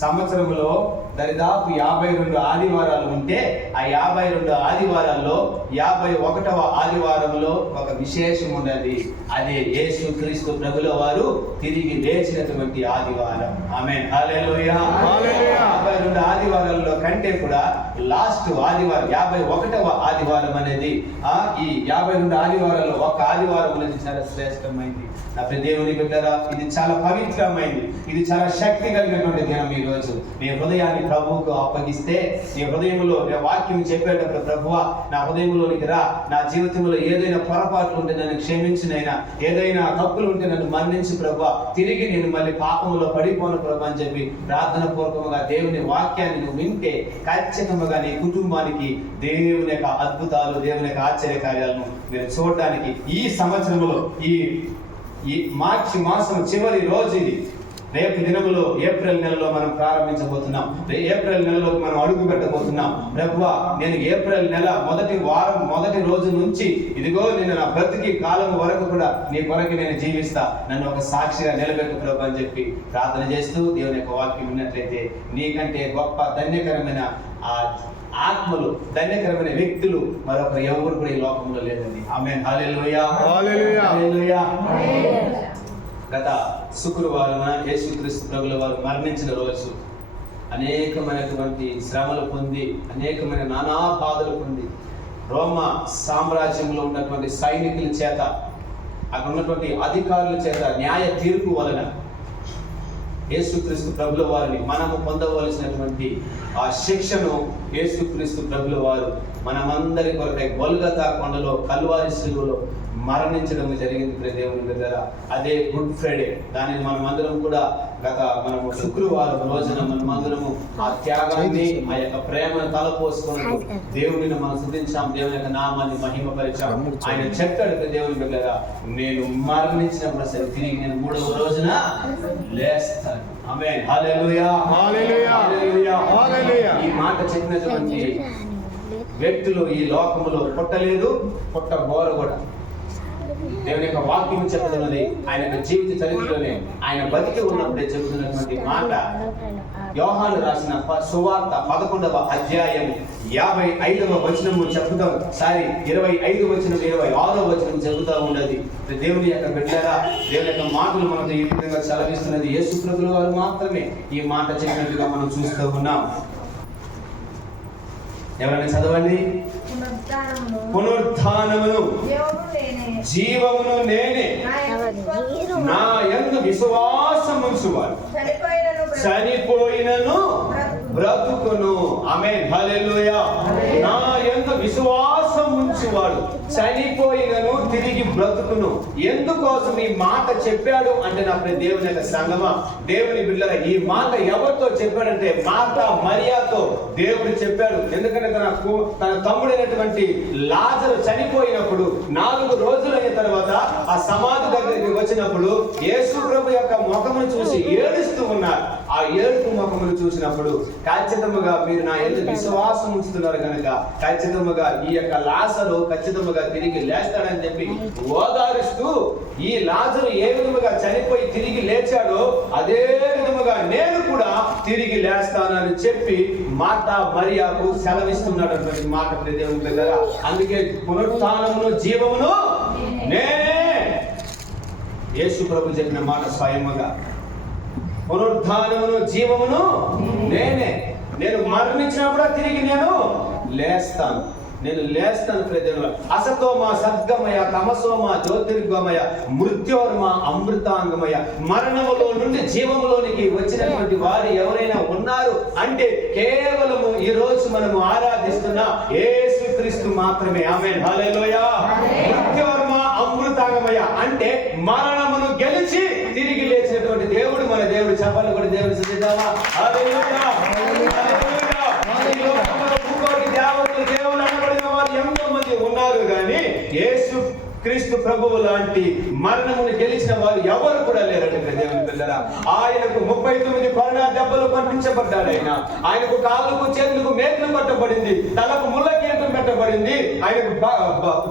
సంవత్సరంలో దరిదాపు 52 ఆదివారాలు ఉంటే ఆ 52 ఆదివారాల్లో 51వ ఆదివారంలో ఒక విశేషం ఉన్నది. అదే యేసు క్రీస్తు ప్రభుల వారు తిరిగి లేచినటువంటి ఆదివారం. ఆమేన్, హల్లెలూయా. 52 ఆదివారాల్లో కంటే కూడా లాస్ట్ ఆదివారం 51వ ఆదివారం అనేది ఈ 52 ఆదివారాల్లో ఒక ఆదివారం అనేది చాలా శ్రేష్టమైంది. నా దేవుని బిడ్డలారా, ఇది చాలా పవిత్రమైంది, ఇది చాలా శక్తి కలిగినటువంటి దినం. ఈ రోజు నీ హృదయాన్ని ప్రభువుకు అప్పగిస్తే, నీ హృదయంలో వాక్యం చెప్పేటప్పుడు ప్రభువా నా హృదయంలోనికి రా, నా జీవితంలో ఏదైనా పొరపాట్లు ఉంటే నన్ను క్షమించినైనా, ఏదైనా తప్పులు ఉంటే నన్ను మన్నించి ప్రభువా, తిరిగి నేను మళ్ళీ పాపంలో పడిపోను ప్రభు అని చెప్పి ప్రార్థన పూర్వకంగా దేవుని వాక్యాన్ని నువ్వు వింటే ఖచ్చితంగా నీ కుటుంబానికి దేవుని యొక్క అద్భుతాలు, దేవుని యొక్క ఆశ్చర్య కార్యాలను మీరు చూడడానికి ఈ సంవత్సరంలో ఈ మార్చి మాసం చివరి రోజు ఇది. రేపు దినములో ఏప్రిల్ నెలలో మనం ప్రారంభించబోతున్నాం. ఏప్రిల్ నెలలోకి మనం అడుగు పెట్టబోతున్నాం. ప్రభువా నేను ఏప్రిల్ నెల మొదటి వారం మొదటి రోజు నుంచి ఇదిగో నేను నా బ్రతికి కాలం వరకు కూడా నీ కొరకు నేను జీవిస్తా, నన్ను ఒక సాక్షిగా నిలబెట్టు ప్రభు అని చెప్పి ప్రార్థన చేస్తూ దేవుని యొక్క వాక్యం విన్నట్లయితే నీకంటే గొప్ప ధన్యకరమైన ఆత్మలు, ధన్యకరమైన వ్యక్తులు మరొకరు ఎవరు కూడా ఈ లోకంలో లేదండి. ఆమేన్, హల్లెలూయా, హల్లెలూయా. గత శుక్రవారం యేసుక్రీస్తు ప్రభుల వారు మరణించిన రోజు అనేకమైనటువంటి శ్రమలు పొంది, అనేకమైన నానా బాధలు పొంది, రోమా సామ్రాజ్యంలో ఉన్నటువంటి సైనికుల చేత, అక్కడ ఉన్నటువంటి అధికారుల చేత న్యాయ తీర్పు వలన యేసుక్రీస్తు ప్రభుల వారిని మనము పొందవలసినటువంటి ఆ శిక్షను యేసుక్రీస్తు ప్రభుల వారు మనమందరి కొరకై గొల్గొతా కొండలో కల్వారి శిలువలో మరణించడం జరిగింది. దేవుని దగ్గర అదే గుడ్ ఫ్రైడే. దానిని మనమందరం కూడా మనము శుక్రవారం రోజున మనమందరము ఆ త్యాగాన్ని, ఆ యొక్క ప్రేమను తలపోసుకొని దేవుడిని మనం స్తుతించాం, దేవుని యొక్క నామాన్ని మహిమపరిచాం. ఆయన చెప్పాడు దేవుని దగ్గర, నేను మరణించినప్పుడు సరే తిరిగి నేను 3వ రోజున లేస్తాను. ఆమేన్, హల్లెలూయా, హల్లెలూయా, హల్లెలూయా. ఈ మాట చెప్పినటువంటి వ్యక్తులు ఈ లోకములో పుట్టలేదు, పుట్టబోరు కూడా. దేవుని యొక్క వాక్యం చెప్తున్నది ఆయన యొక్క జీవిత చరిత్రలోనే, ఆయన బతికి ఉన్నప్పుడే చెబుతున్నటువంటి మాట. యోహాను రాసిన సువార్త 11వ అధ్యాయం 55వ వచనము చెబుతాం. 25 వచనం 26వ వచనం చెబుతా ఉన్నది. దేవుని యొక్క బిడ్డలారా, దేవుని యొక్క మాటలు మనకు ఈ విధంగా సెలవిస్తున్నది. యేసు ప్రభుల వారు మాత్రమే ఈ మాట చెప్పినట్టుగా మనం చూస్తూ ఉన్నాం. ఎవరైనా చదవండి. పునరుత్థానమును జీవమును నేనే, నా యందు విశ్వాసముంచువాడు చనిపోయినను బ్రతుకును. ఆమేన్, హల్లెలూయా. నా యందు విశ్వాసం ఉంచువాడు చనిపోయినను తిరిగి బ్రతుకును. ఎందుకోసం ఈ మాట చెప్పాడు అంటే నా దేవుని యొక్క సంగమా, దేవుని బిడ్డలారా, ఈ మాట ఎవరితో చెప్పాడంటే మార్తా మరియాతో దేవుడు చెప్పాడు. ఎందుకంటే తన తమ్ముడైనటువంటి లాజరు చనిపోయినప్పుడు 4 రోజులైన తర్వాత ఆ సమాధి దగ్గరికి వచ్చినప్పుడు యేసు ప్రభు యొక్క ముఖమును చూసి ఏడుస్తూ ఉన్నారు. ఆ ఏడుపు ముఖమును చూసినప్పుడు ఖచ్చితంగా మీరు నా యందు విశ్వాసం ఉంచుతున్నారు కనుక ఖచ్చితంగా ఈ యొక్క లాజరు ఖచ్చితంగా తిరిగి లేస్తాడని చెప్పి ఓదారుస్తూ, ఈ లాజరు ఏ విధముగా చనిపోయి తిరిగి లేచాడో అదే విధముగా నేను కూడా తిరిగి లేస్తానని చెప్పి మార్తా మరియాకు సెలవిస్తున్నాడు అన్నటువంటి మాట దేవుని దగ్గర. అందుకే పునరుత్థానమును జీవమును నేనే. యేసు ప్రభు చెప్పిన మాట స్వయముగా, పునరుత్థానమును జీవమును నేనే. నేను మరణించినప్పుడు తిరిగి నేను లేస్తాను. అసతోమ సద్గమయ, తమసోమ జ్యోతిర్గమయ, మృత్యోర్మ అమృతాంగమయ. మరణములో నుండి జీవములోనికి వచ్చినటువంటి వారు ఎవరైనా ఉన్నారు అంటే కేవలము ఈ రోజు మనము ఆరాధిస్తున్న యేసుక్రీస్తు మాత్రమే. ఆమేన్, హల్లెలూయా. మృత్యోర్మ అమృతాంగమయ అంటే మరణమును గెలిచి తిరిగి లేచినటువంటి దేవుడు మన దేవుడు. చెప్పాలి కూడా దేవుడు సిద్ధిద్దామా? హల్లెలూయా, హల్లెలూయా. దేవుడు అనబడిన వారు ఎంతో మంది ఉన్నారు, కానీ యేసు క్రీస్తు ప్రభువు లాంటి మరణమును గెలిచిన వారు ఎవరు కూడా లేరంటే దేవుని పిల్లరా. ఆయనకు 39 కొరడా దెబ్బలు పట్టించబడ్డాడు. ఆయనకు కాళ్ళకు చేతులకు మేకులు పట్టబడింది, తలకు ముళ్ళ కిరీటం పెట్టబడింది, ఆయనకు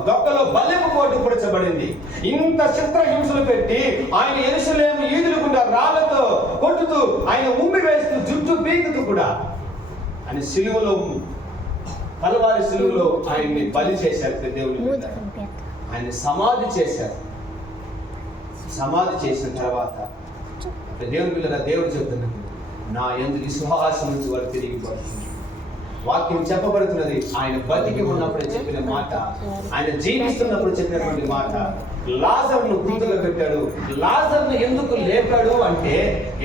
దొక్కలో బల్లెపు పోటు పొడచబడింది. ఇంత చిత్రహింసలు పెట్టి ఆయన యెరూషలేము ఈదులు గుండా రాళ్లతో కొట్టుతూ ఆయన ఉమ్మి వేస్తూ జుట్టు పీకుతూ కూడా ఆయన సిలువలో, కల్వారి సిలువలో ఆయన్ని బలి చేశారు. దేవుని ఆయన సమాధి చేశారు. సమాధి చేసిన తర్వాత దేవుని పిల్లల దేవుడు చెప్తున్నాడు, నా యందు విశ్వాసం నుంచి వారు తిరిగి పడుతుంది. వాక్యం చెప్పబడుతున్నది. ఆయన బతికి ఉన్నప్పుడు చెప్పిన మాట, ఆయన జీవిస్తున్నప్పుడు చెప్పినటువంటి మాట. లాజరును గుర్తుగా పెట్టాడు. లాజరును ఎందుకు లేపాడు అంటే,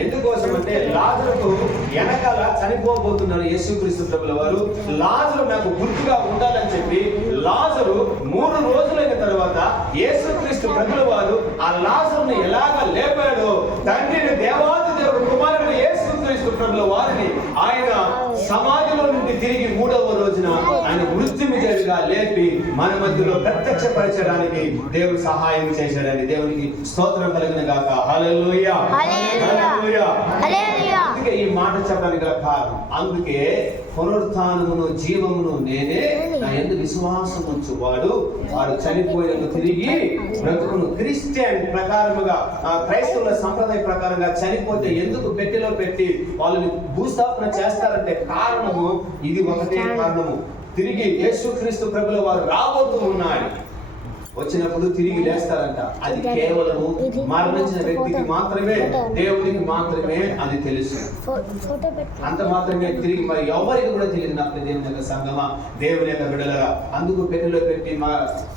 ఎందుకోసం అంటే లాజరుకు వెనకాల చనిపోబోతున్నాడు యేసుక్రీస్తు ప్రభుల వారు. లాజరు నాకు గుర్తుగా ఉండాలని చెప్పి లాజరు 3 రోజులైన తర్వాత యేసుక్రీస్తు ప్రభుల వారు ఆ లాజరును ఎలాగ లేపాడో, తండ్రిని దేవాది దేవుడు కుమారుడు యేసుక్రీస్తు ప్రభుల వారిని ఆయన సమాధిలో నుండి తిరిగి 3వ రోజున ఆయన మృత్యుంజయుడిగా లేపి మన మధ్యలో ప్రత్యక్షపరచడానికి దేవుడు సహాయం చేశాడని దేవునికి స్తోత్రం కలుగును గాక. హల్లెలూయా, హల్లెలూయా, హల్లెలూయా. అందుకే ఈ మాట చెప్పడానికి గల కారణం, అందుకే పునరుత్థానమును జీవమును నేనే, నా యందు విశ్వాసం ఉంచువాడు వాడు చనిపోయినందుకు తిరిగి బ్రతుకును. క్రిస్టియన్ ప్రకారముగా, క్రైస్తవుల సంప్రదాయ ప్రకారంగా చనిపోతే ఎందుకు పెట్టెలో పెట్టి వాళ్ళని భూస్థాపన చేస్తారంటే కారణము ఇది ఒకటే కారణము. తిరిగి యేసుక్రీస్తు ప్రభుల వారు రాబోతూ ఉన్నాడు. వచ్చినప్పుడు తిరిగి లేస్తారంట. అది కేవలము మరణించిన వ్యక్తికి మాత్రమే, దేవునికి మాత్రమే అది తెలుసు. అంత మాత్రమే తిరిగి మరి ఎవరికి కూడా తెలియదు. నా దేవుని యొక్క సంగమా, దేవుని యొక్క బిడ్డలరా, అందుకు పెట్టెలో పెట్టి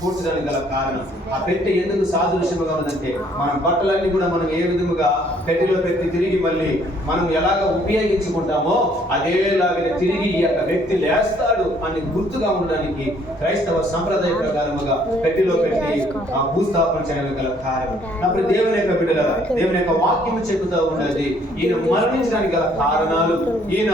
కూర్చడానికి గల కారణం, ఆ పెట్టె ఎందుకు సాదృశ్యముగా ఉన్నదంటే, మన బట్టలన్నీ కూడా మనం ఏ విధముగా పెట్టెలో పెట్టి తిరిగి మళ్ళీ మనం ఎలాగ ఉపయోగించుకుంటామో అదేలాగానే తిరిగి ఈ యొక్క వ్యక్తి లేస్తాడు అని గుర్తుగా ఉండడానికి క్రైస్తవ సంప్రదాయ ప్రకారముగా పెట్టెలో ఆ భూస్థాపన చేయడం గల కారణం. అప్పుడు దేవుని యొక్క బిడ్డలారా, దేవుని యొక్క వాక్యం చెబుతూ ఉన్నది, ఈయన మరణించడానికి గల కారణాలు, ఈయన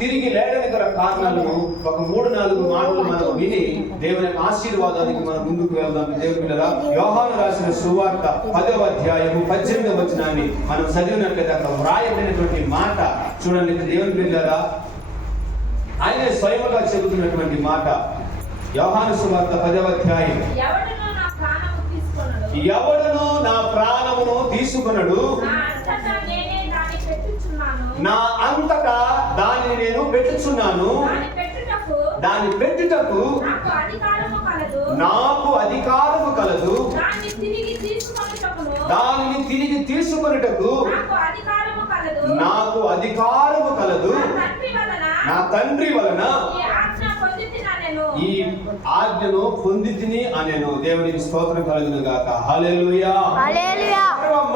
తిరిగి లేడానికి గల కారణాలను ఒక 3-4 మాటలు మనం విని దేవుని యొక్క ఆశీర్వాదానికి మనం ముందుకు వెళ్దాం. దేవుని బిడ్డలారా, యోహాను రాసిన సువార్త 10వ అధ్యాయము 18వ వచనాన్ని మనం చదివినట్లయితే అక్కడ వ్రాయబడినటువంటి మాట చూడండి. దేవుని బిడ్డలారా, ఆయన స్వయముగా చెబుతున్నటువంటి మాట. యోహాను సువార్త 10వ అధ్యాయం, ఎవడును నా ప్రాణమును తీసుకొనడు, నా అంతటా దానిని నేను పెట్టుచున్నాను, దాన్ని పెట్టుటకు నాకు అధికారము కలదు, దానిని తిరిగి తీసుకొనుటకు నాకు అధికారము కలదు, నా తండ్రి వలన ఈ ఆజ్ఞను పొందితిని అనేను. దేవునికి స్తోత్రం కలుగును గాక. హల్లెలూయా, హల్లెలూయా.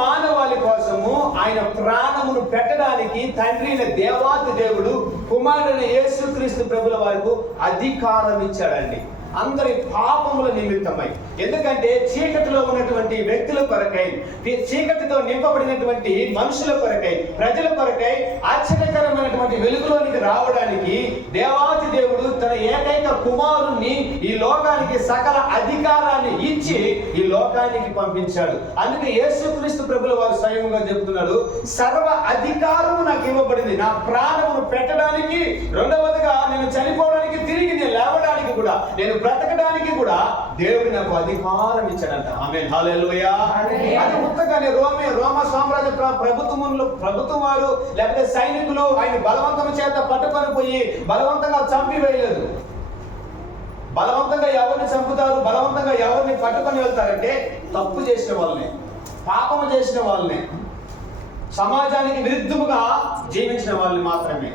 మానవాళి కోసము ఆయన ప్రాణమును పెట్టడానికి తండ్రి అయిన దేవాది దేవుడు కుమారుడైన యేసుక్రీస్తు ప్రభుల వారికి అధికారం ఇచ్చాడండి. అందరి పాపముల నిమిత్తమై, ఎందుకంటే చీకటిలో ఉన్నటువంటి వ్యక్తుల కొరకై, చీకటితో నింపబడినటువంటి మనుషుల కొరకై, ప్రజల కొరకై ఆశ్చర్యకరమైనటువంటి వెలుగులోనికి రావడానికి దేవాది దేవుడు తన ఏకైక కుమారుణ్ణి ఈ లోకానికి సకల అధికారాన్ని ఇచ్చి ఈ లోకానికి పంపించాడు. అందుకే యేసుక్రీస్తు ప్రభుల వారు స్వయంగా చెబుతున్నాడు, సర్వ అధికారము నాకు ఇవ్వబడింది, నా ప్రాణమును పెట్టడానికి, రెండవదిగా నేను చనిపోవడానికి, తిరిగి నేను లేవడానికి కూడా, నేను బ్రతకడానికి కూడా దేవుడు నాకు అధికారం ఇచ్చాడంట. ఆమేన్, హల్లెలూయా. అది ముత్తగానే రోమా సామ్రాజ్య ప్రభుత్వం వారు లేకపోతే సైనికులు ఆయన బలవంతం చేత పట్టుకొని పోయి బలవంతంగా చంపివేయలేదు. బలవంతంగా ఎవరిని చంపుతారు, బలవంతంగా ఎవరిని పట్టుకొని వెళ్తారంటే తప్పు చేసిన వాళ్ళని, పాపము చేసిన వాళ్ళని, సమాజానికి విరుద్ధముగా జీవించిన వాళ్ళని మాత్రమే.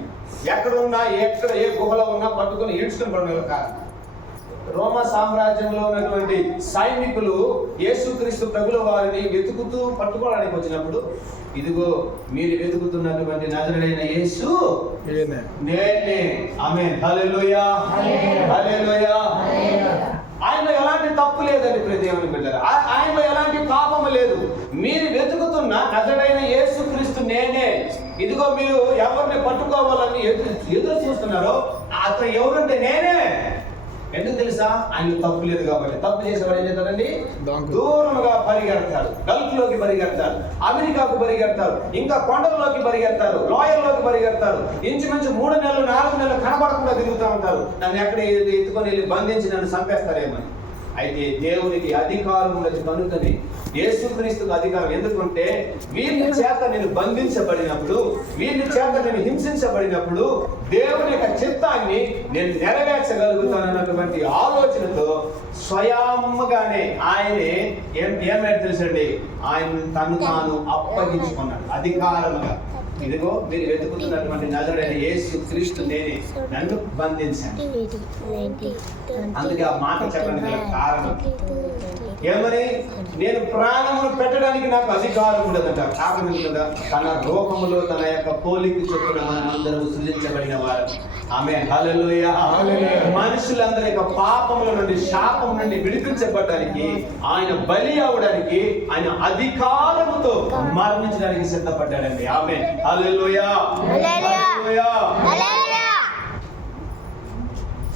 ఎక్కడున్నా, ఎక్కడ ఏ గుహలో ఉన్నా పట్టుకొని ఈడ్చుకుని పడిన కాదు. రోమా సామ్రాజ్యంలో ఉన్నటువంటి సైనికులు యేసుక్రీస్తు ప్రభుల వారిని వెతుకుతూ పట్టుకోవడానికి వచ్చినప్పుడు, ఇదిగో మీరు వెతుకుతున్నటువంటి నజరేయుడైన యేసు నేనే. ఆమేన్, హల్లెలూయా, హల్లెలూయా. ఆయనలో ఎలాంటి తప్పు లేదండి దేవుని బిడ్డలారా, ఆయనలో ఎలాంటి పాపము లేదు. మీరు వెతుకుతున్న నజరేయుడైన యేసుక్రీస్తు నేనే. ఇదిగో మీరు ఎవరిని పట్టుకోవాలని ఎదురు చూస్తున్నారో అతను ఎవరంటే నేనే. ఎందుకు తెలుసా? ఆయన తప్పు లేదు కాబట్టి. తప్పు చేసేవాడు ఏం చేస్తాడండి? దూరముగా పరిగెడతాడు, గల్ఫ్లోకి పరిగెడతాడు, అమెరికాకు పరిగెడతారు, ఇంకా కొండల్లోకి పరిగెడతారు, లోయల్లోకి పరిగెడతారు. ఇంచుమించు 3 నెలలు 4 నెలలు కనబడకుండా తిరుగుతూ ఉంటారు. నన్ను ఎక్కడ ఎత్తుకొని వెళ్ళి బంధించి నన్ను చంపేస్తారేమని. అయితే దేవునికి అధికారం ఉన్నది కనుకని యేసుక్రీస్తుకు అధికారం. ఎందుకంటే వీళ్ళ చేత నేను బంధించబడినప్పుడు, వీళ్ళ చేత నేను హింసించబడినప్పుడు దేవుని యొక్క చిత్తాన్ని నేను నెరవేర్చగలుగుతానన్నటువంటి ఆలోచనతో స్వయంగానే ఆయనే ఏమైనా తెలుసండి, ఆయన తను తాను అప్పగించుకున్నాడు అధికారముగా. ఇదిగో మీరు వెతుకుతున్నటువంటి నజరుడైన యేసుక్రీస్తు నేనే, నన్ను బంధించాను. అందుకే ఆ మాట చెప్పడానికి గల కారణం ఏమని, నేను ప్రాణమును పెట్టడానికి నాకు అధికారం ఉండదంట. కారణం కదా, తన రూపములో తన యొక్క పోలిక చొప్పున మనం అందరూ సృజించబడిన వారు. ఆమేన్, హల్లెలూయా. మనుషులందరి యొక్క పాపముల నుండి, శాపం నుండి విడిపించబడడానికి, ఆయన బలి అవడానికి, ఆయన అధికారముతో మరణించడానికి సిద్ధపడ్డాడండి. ఆమేన్, హల్లెలూయా.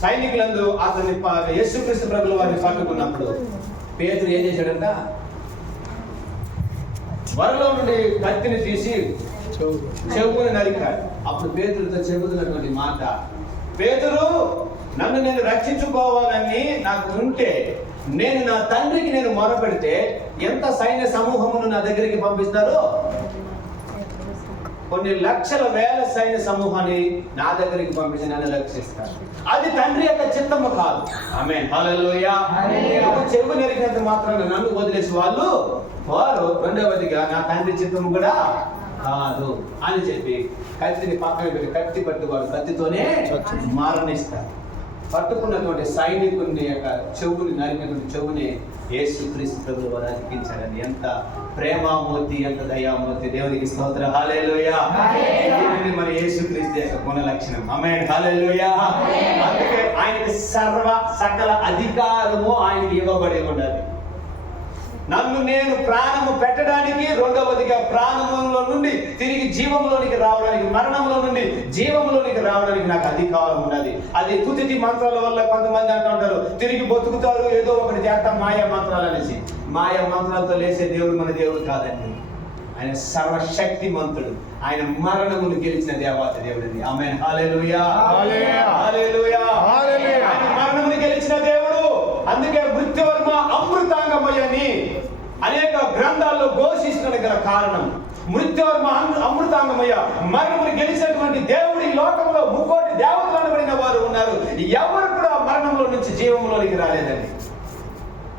సైనికులందు అతన్ని యేసుక్రీస్తు ప్రభుల వారిని పట్టుకున్నప్పుడు పేతురు ఏం చేశాడంట, వరలో నుండి కత్తిని తీసి చెవుని నరికాడు. అప్పుడు పేతురుతో చెబుతున్నటువంటి మాట, పేతురు, నన్ను నేను రక్షించుకోవాలని నాకు ఉంటే, నేను నా తండ్రికి నేను మొరపెడితే ఎంత సైన్య సమూహమును నా దగ్గరికి పంపిస్తారో, కొన్ని లక్షల వేల సైన్య సమూహాన్ని నా దగ్గరికి పంపించి నన్ను రక్షిస్తారు. అది తండ్రి యొక్క చిత్తము కాదు. ఆమేన్, హల్లెలూయా. చెవు నెరిగినంత మాత్రాన నన్ను వదిలేసి వారు రెండవదిగా నా తండ్రి చిత్తము కూడా కాదు అని చెప్పి కత్తిని పక్కన పెట్టి, కత్తి పట్టి వాడు కత్తితోనే మరణిస్తారు. పట్టుకున్నటువంటి సైనికుని యొక్క చెవుని నరికినటువంటి చెవుని యేసుక్రీస్తు ప్రభువు వారు అతికించాడని. ఎంత ప్రేమామూర్తి, ఎంత దయామూర్తి. దేవునికి స్తోత్రం, హల్లెలూయా. ఇది మన యేసుక్రీస్తు యొక్క గుణ లక్షణం. ఆమేన్, హల్లెలూయా. అందుకే ఆయనకి సకల అధికారము ఆయనకి ఇవ్వబడి ఉండాలి. నన్ను నేను ప్రాణము పెట్టడానికి, రెండవదిగా ప్రాణములో నుండి తిరిగి జీవంలోనికి రావడానికి, మరణంలో నుండి జీవంలోనికి రావడానికి నాకు అధికారం ఉన్నది. అది తుది మంత్రాల వల్ల కొంతమంది అంటుంటారు, తిరిగి బతుకుతారు, ఏదో ఒకటి చేస్తాం మాయా మంత్రాలు అనేసి. మాయా మంత్రాలతో లేసే దేవుడు మన దేవుడు కాదండి. ఆయన సర్వశక్తిమంతుడు. ఆయన మరణమును గెలిచిన దేవత దేవుడిని. ఆమేన్, హల్లెలూయా. హల్లెలూయా. ఆయన మరణమును గెలిచిన దేవుడు. అందుకే మృత్యువర్మ అమృతాంగమయ్యని అనేక గ్రంథాల్లో ఘోషిస్తున్న గల కారణం, మృత్యువర్మ అమృతాంగమయ్య, మరణమును గెలిచినటువంటి దేవుడు ఈ లోకంలో 3 కోటి దేవతలు అనబడిన వారు ఉన్నారు. ఎవరు కూడా మరణంలో నుంచి జీవంలోనికి రాలేదండి.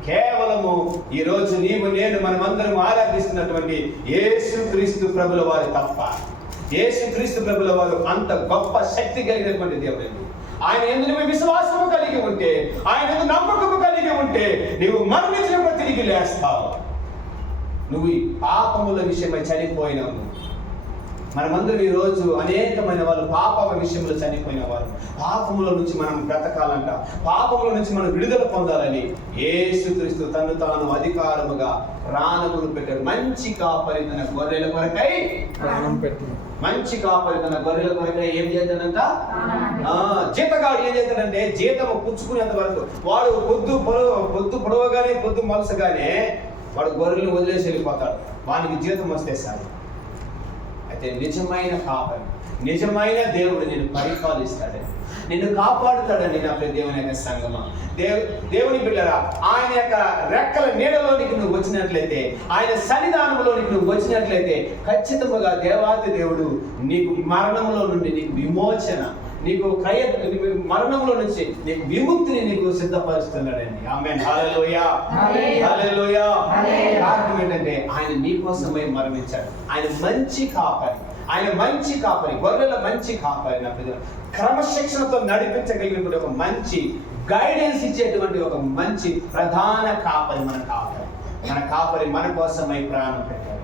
కేవలము ఈ రోజు నీవు నేను మనమందరం ఆరాధిస్తున్నటువంటి యేసుక్రీస్తు ప్రభుల వారు తప్ప. యేసుక్రీస్తు ప్రభుల వారు అంత గొప్ప శక్తి కలిగినటువంటి దేవుడు. ఆయన యందు నువ్వు విశ్వాసము కలిగి ఉంటే, ఆయన యందు నమ్మకము కలిగి ఉంటే, నీవు మరణించినప్పుడు తిరిగి లేస్తావు. నువ్వు ఈ పాపముల విషయమై చనిపోయినావు. మనమందరం ఈ రోజు అనేకమైన వాళ్ళు పాపల విషయంలో చనిపోయిన వారు. పాపముల నుంచి మనం బ్రతకాలంట, పాపముల నుంచి మనం విడుదల పొందాలని యేసుక్రీస్తు తను తాను అధికారముగా ప్రాణమును పెట్టాడు. మంచి కాపరి తన గొర్రెల కొరకై ప్రాణం పెట్టాడు. మంచి కాపరి తన గొర్రెల కొరకై ఏం చేస్తాడంట, జీతగాడు ఏం చేస్తాడంటే, జీతము పుచ్చుకునేంత వరకు వాడు పొద్దు పొడవగానే, పొద్దు మలసగానే వాడు గొర్రెలను వదిలేసి వెళ్ళిపోతాడు. వానికి జీతం వస్తే సార్. అయితే నిజమైన కాపరి, నిజమైన దేవుడు నిన్ను పరిపాలిస్తాడని, నిన్ను కాపాడుతాడని నా దేవుని యొక్క సంగమా, దేవుని బిడ్డరా, ఆయన యొక్క రెక్కల నీడలోనికి నువ్వు వచ్చినట్లయితే, ఆయన సన్నిధానంలోనికి నువ్వు వచ్చినట్లయితే, ఖచ్చితంగా దేవాతి దేవుడు నీకు మరణంలో నుండి నీకు విమోచన, నీకు మరణంలో నుంచి నీకు విముక్తిని నీకు సిద్ధపరుస్తున్నాడండి. ఆమేన్, హల్లెలూయా. హల్లెలూయా. కారణం ఏంటంటే ఆయన నీ కోసమై మరణించాడు. ఆయన మంచి కాపరి, ఆయన మంచి కాపరి, గొర్రెల మంచి కాపరి. నా ప్రజలు క్రమశిక్షణతో నడిపించగలిగినటువంటి ఒక మంచి గైడెన్స్ ఇచ్చేటువంటి ఒక మంచి ప్రధాన కాపరి మన కాపరి మన కోసమై ప్రాణం పెట్టాడండి.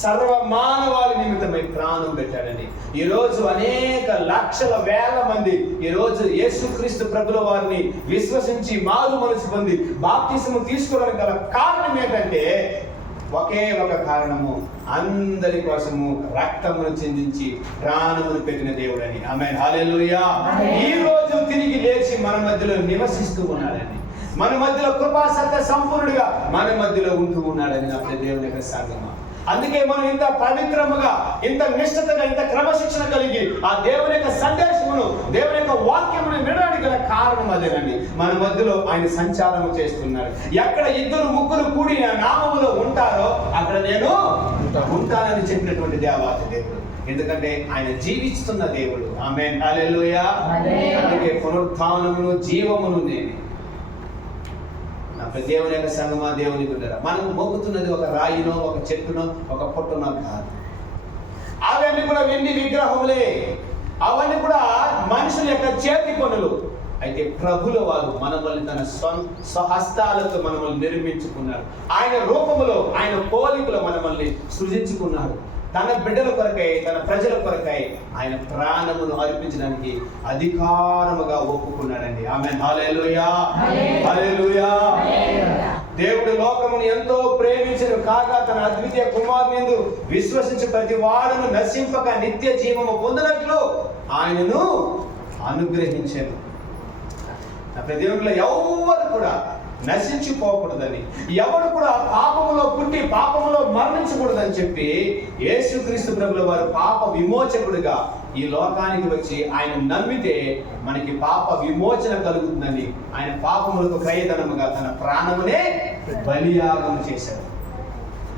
సర్వ మానవాళి నిమిత్తమై ప్రాణం పెట్టాడండి. ఈరోజు అనేక లక్షల వేల మంది ఈరోజు యేసుక్రీస్తు ప్రభుల వారిని విశ్వసించి మారు మనసు పొంది బాప్తిసము తీసుకోవడానికి గల కారణం ఏంటంటే ఒకే ఒక కారణము, అందరి కోసము రక్తమును చిందించి ప్రాణమును పెట్టిన దేవుడని. ఆమేన్, హల్లెలూయా. ఈ రోజు తిరిగి లేచి మన మధ్యలో నివసిస్తూ ఉన్నాడని, మన మధ్యలో కృపా సత్య సంపూర్ణుడిగా మన మధ్యలో ఉంటూ ఉన్నాడని నా దేవుని యొక్క సంగమా. అందుకే మనం ఇంత పవిత్రముగా, ఇంత నిష్ఠతగా, ఇంత క్రమశిక్షణ కలిగి ఆ దేవుని యొక్క సందేశమును, దేవుని యొక్క వాక్యమును వినడానికి గల కారణం అదేనండి. మన మధ్యలో ఆయన సంచారం చేస్తున్నాడు. ఎక్కడ 2-3 కూడి నా నామములో ఉంటారో అక్కడ నేను ఉంటానని చెప్పినటువంటి దేవాది దేవుడు. ఎందుకంటే ఆయన జీవిస్తున్న దేవుడు. ఆమేన్, హల్లెలూయా. అందుకే పునరుత్థానమును జీవమును నేను. దేవుని యొక్క సంగమా, దేవుని బిడ్డరా, మనం మొక్కుతున్నది ఒక రాయినో, ఒక చెట్టునో, ఒక పుట్టనో కాదు. అవన్నీ కూడా వెండి విగ్రహములే, అవన్నీ కూడా మనుషుల యొక్క చేతి పనులు. అయితే ప్రభుల వారు మనల్ని తన స్వహస్తాలతో మనల్ని నిర్మించుకున్నారు. ఆయన రూపములో, ఆయన పోలికలో మనల్ని సృజించుకున్నారు. తన బిడ్డల కొరకై, తన ప్రజల కొరకై ఆయన ప్రాణమును అర్పించడానికి అధికారముగా ఒప్పుకున్నాడండి. ఆమేన్, హల్లెలూయా, హల్లెలూయా. దేవుడు లోకమును ఎంతో ప్రేమించను కాగా తన అద్వితీయ కుమారునియందు విశ్వసించి ప్రతి వాడును నశింపక నిత్య జీవము పొందినట్లు ఆయనను అనుగ్రహించాను. ప్రతి దేవుడిలో ఎవరు కూడా నశించిపోకూడదని, ఎవరు కూడా పాపములో పుట్టి పాపములో మరణించకూడదని చెప్పి యేసుక్రీస్తు ప్రభుల వారు పాప విమోచకుడిగా ఈ లోకానికి వచ్చి ఆయన నమ్మితే మనకి పాప విమోచన కలుగుతుందని ఆయన పాపములకు క్రయధనముగా తన ప్రాణమునే బలియాగం చేశాడు.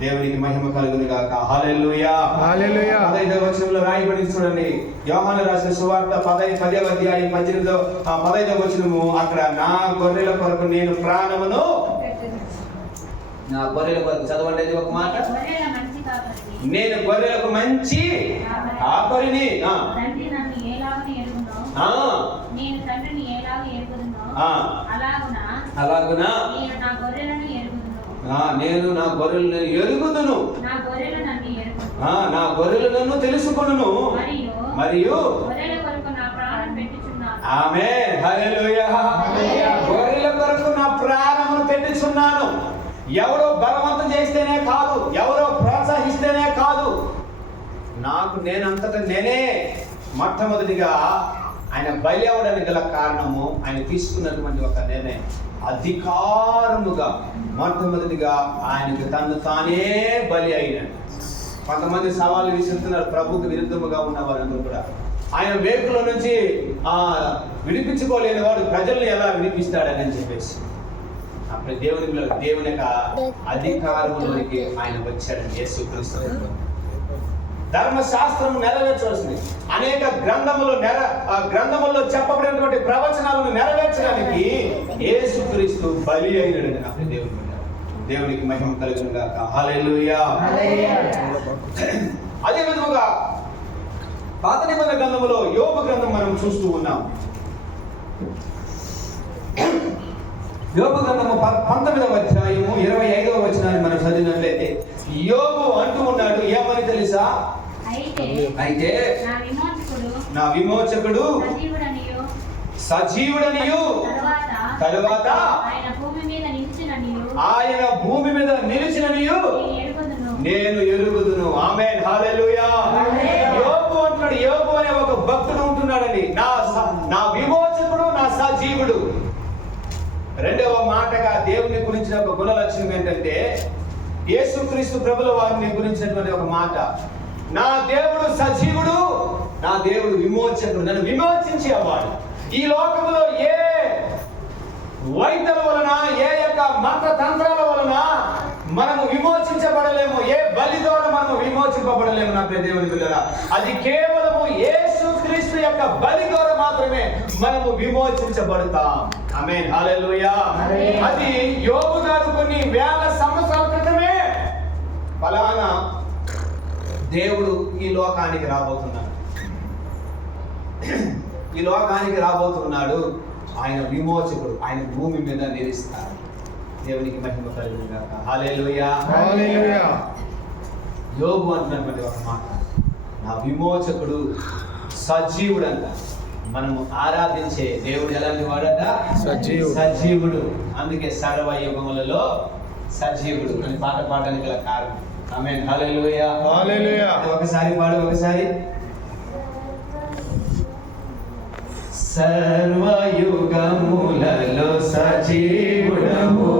దేవునికి మహిమ కలుగును గాక. హల్లెలూయా, హల్లెలూయా. 15వ వచనంలో రాయబడి చూడండి, యోహాను రాసిన సువార్త 10వ అధ్యాయం 15వ వచనము. అక్కడ నా గొర్రెల కొరకు నేను ప్రాణమును, నా గొర్రెల కొరకు చదవండి ఒక మాట. నేను గొర్రెలకు మంచి కాపరిని, అలాగునా నేను నా గొర్రెలను ఎరుగుదును, నా గొర్రెలు నన్ను తెలుసుకొనును, మరియు ఆమేన్, హల్లెలూయా. గొర్రెల కొరకు నా ప్రాణమును పెట్టుచున్నాను. ఎవరో బలవంతం చేస్తేనే కాదు, ఎవరో ప్రోత్సహిస్తేనే కాదు, నాకు నేనంతటా నేనే మొట్టమొదటిగా ఆయన బలి అవ్వడానికి గల కారణము ఆయన తీసుకున్నటువంటి ఒక నిర్ణయం. అధికారముగా మొట్టమొదటిగా ఆయనకు తను తానే బలి అయినాడు. కొంతమంది సవాళ్ళు విసురుతున్నారు ప్రభుకు విరుద్ధముగా ఉన్న వారందరూ కూడా. ఆయన వేకుల నుంచి విడిపించుకోలేని వాడు ప్రజల్ని ఎలా విడిపిస్తాడని చెప్పేసి అప్పుడు దేవుని యొక్క అధికారంలోనికి ఆయన వచ్చాడని యేసుక్రీస్తు. ధర్మశాస్త్రం నెరవేర్చవలసింది. అనేక గ్రంథముల్లో చెప్పబడినటువంటి ప్రవచనాలను నెరవేర్చడానికి యేసుక్రీస్తు బలి అయినాడు. అప్పుడు దేవునికి మహిమ కలుగును గాక. హల్లెలూయా. అదే విధముగా పాత నిబంధన గ్రంథములో యోబు గ్రంథం మనం చూస్తూ ఉన్నాం. యోబు గ్రంథము 19వ అధ్యాయము 25వ వచనాన్ని మనం చదివినట్లయితే యోబు అంటూ ఉన్నాడు, ఏమని తెలుసా? అయితే నా విమోచకుడు సజీవుడనియు తరువాత ఆయన భూమి మీద నిలిచిననియు నేను ఎరుగుదును. ఆమేన్, హల్లెలూయా. యోబు అంటున్నాడు, యోబు అనే ఒక భక్తుడు ఉంటున్నాడని, నా విమోచకుడు, నా సజీవుడు. రెండవ మాటగా దేవుని గురించిన ఒక గుణ లక్షణం ఏంటంటే యేసుక్రీస్తు ప్రభుల వారిని గురించినటువంటి ఒక మాట, నా దేవుడు సజీవుడు, నా దేవుడు విమోచకుడు, నన్ను విమోచించేవాడు. ఈ లోకంలో ఏ వైద్యుల వలన, ఏ యొక్క మంత్ర తంత్రాల వలన మనము విమోచించబడలేము, ఏ బలి ద్వారా మనము విమోచింపబడలేము. నా దేవుని బిడ్డలారా, అది కేవలము యేసుక్రీస్తు యొక్క బలి ద్వారా మాత్రమే మనము విమోచించబడతాం. ఆమేన్, హల్లెలూయా. అది యోబు గారు కొన్ని వేల సంవత్సరాల క్రితమే ఫలానా దేవుడు ఈ లోకానికి రాబోతున్నాడు, ఆయన విమోచకుడు, ఆయన భూమి మీద నిలుస్తాడు. దేవునికి మహిమ కలుగును గాక. హల్లెలూయా, హల్లెలూయా. యోబు అంటున్నటువంటి ఒక మాట, నా విమోచకుడు సజీవుడు అంట. మనము ఆరాధించే దేవుడు ఎలాంటి వాడట? సజీవుడు. అందుకే సర్వయుగములలో సజీవుడు అని పాట పాడడానికి గల కారణం. ఆమేన్, హల్లెలూయా, హల్లెలూయా. ఒకసారి పాడు, ఒకసారి. సర్వయుగములలో సజీవుడవు,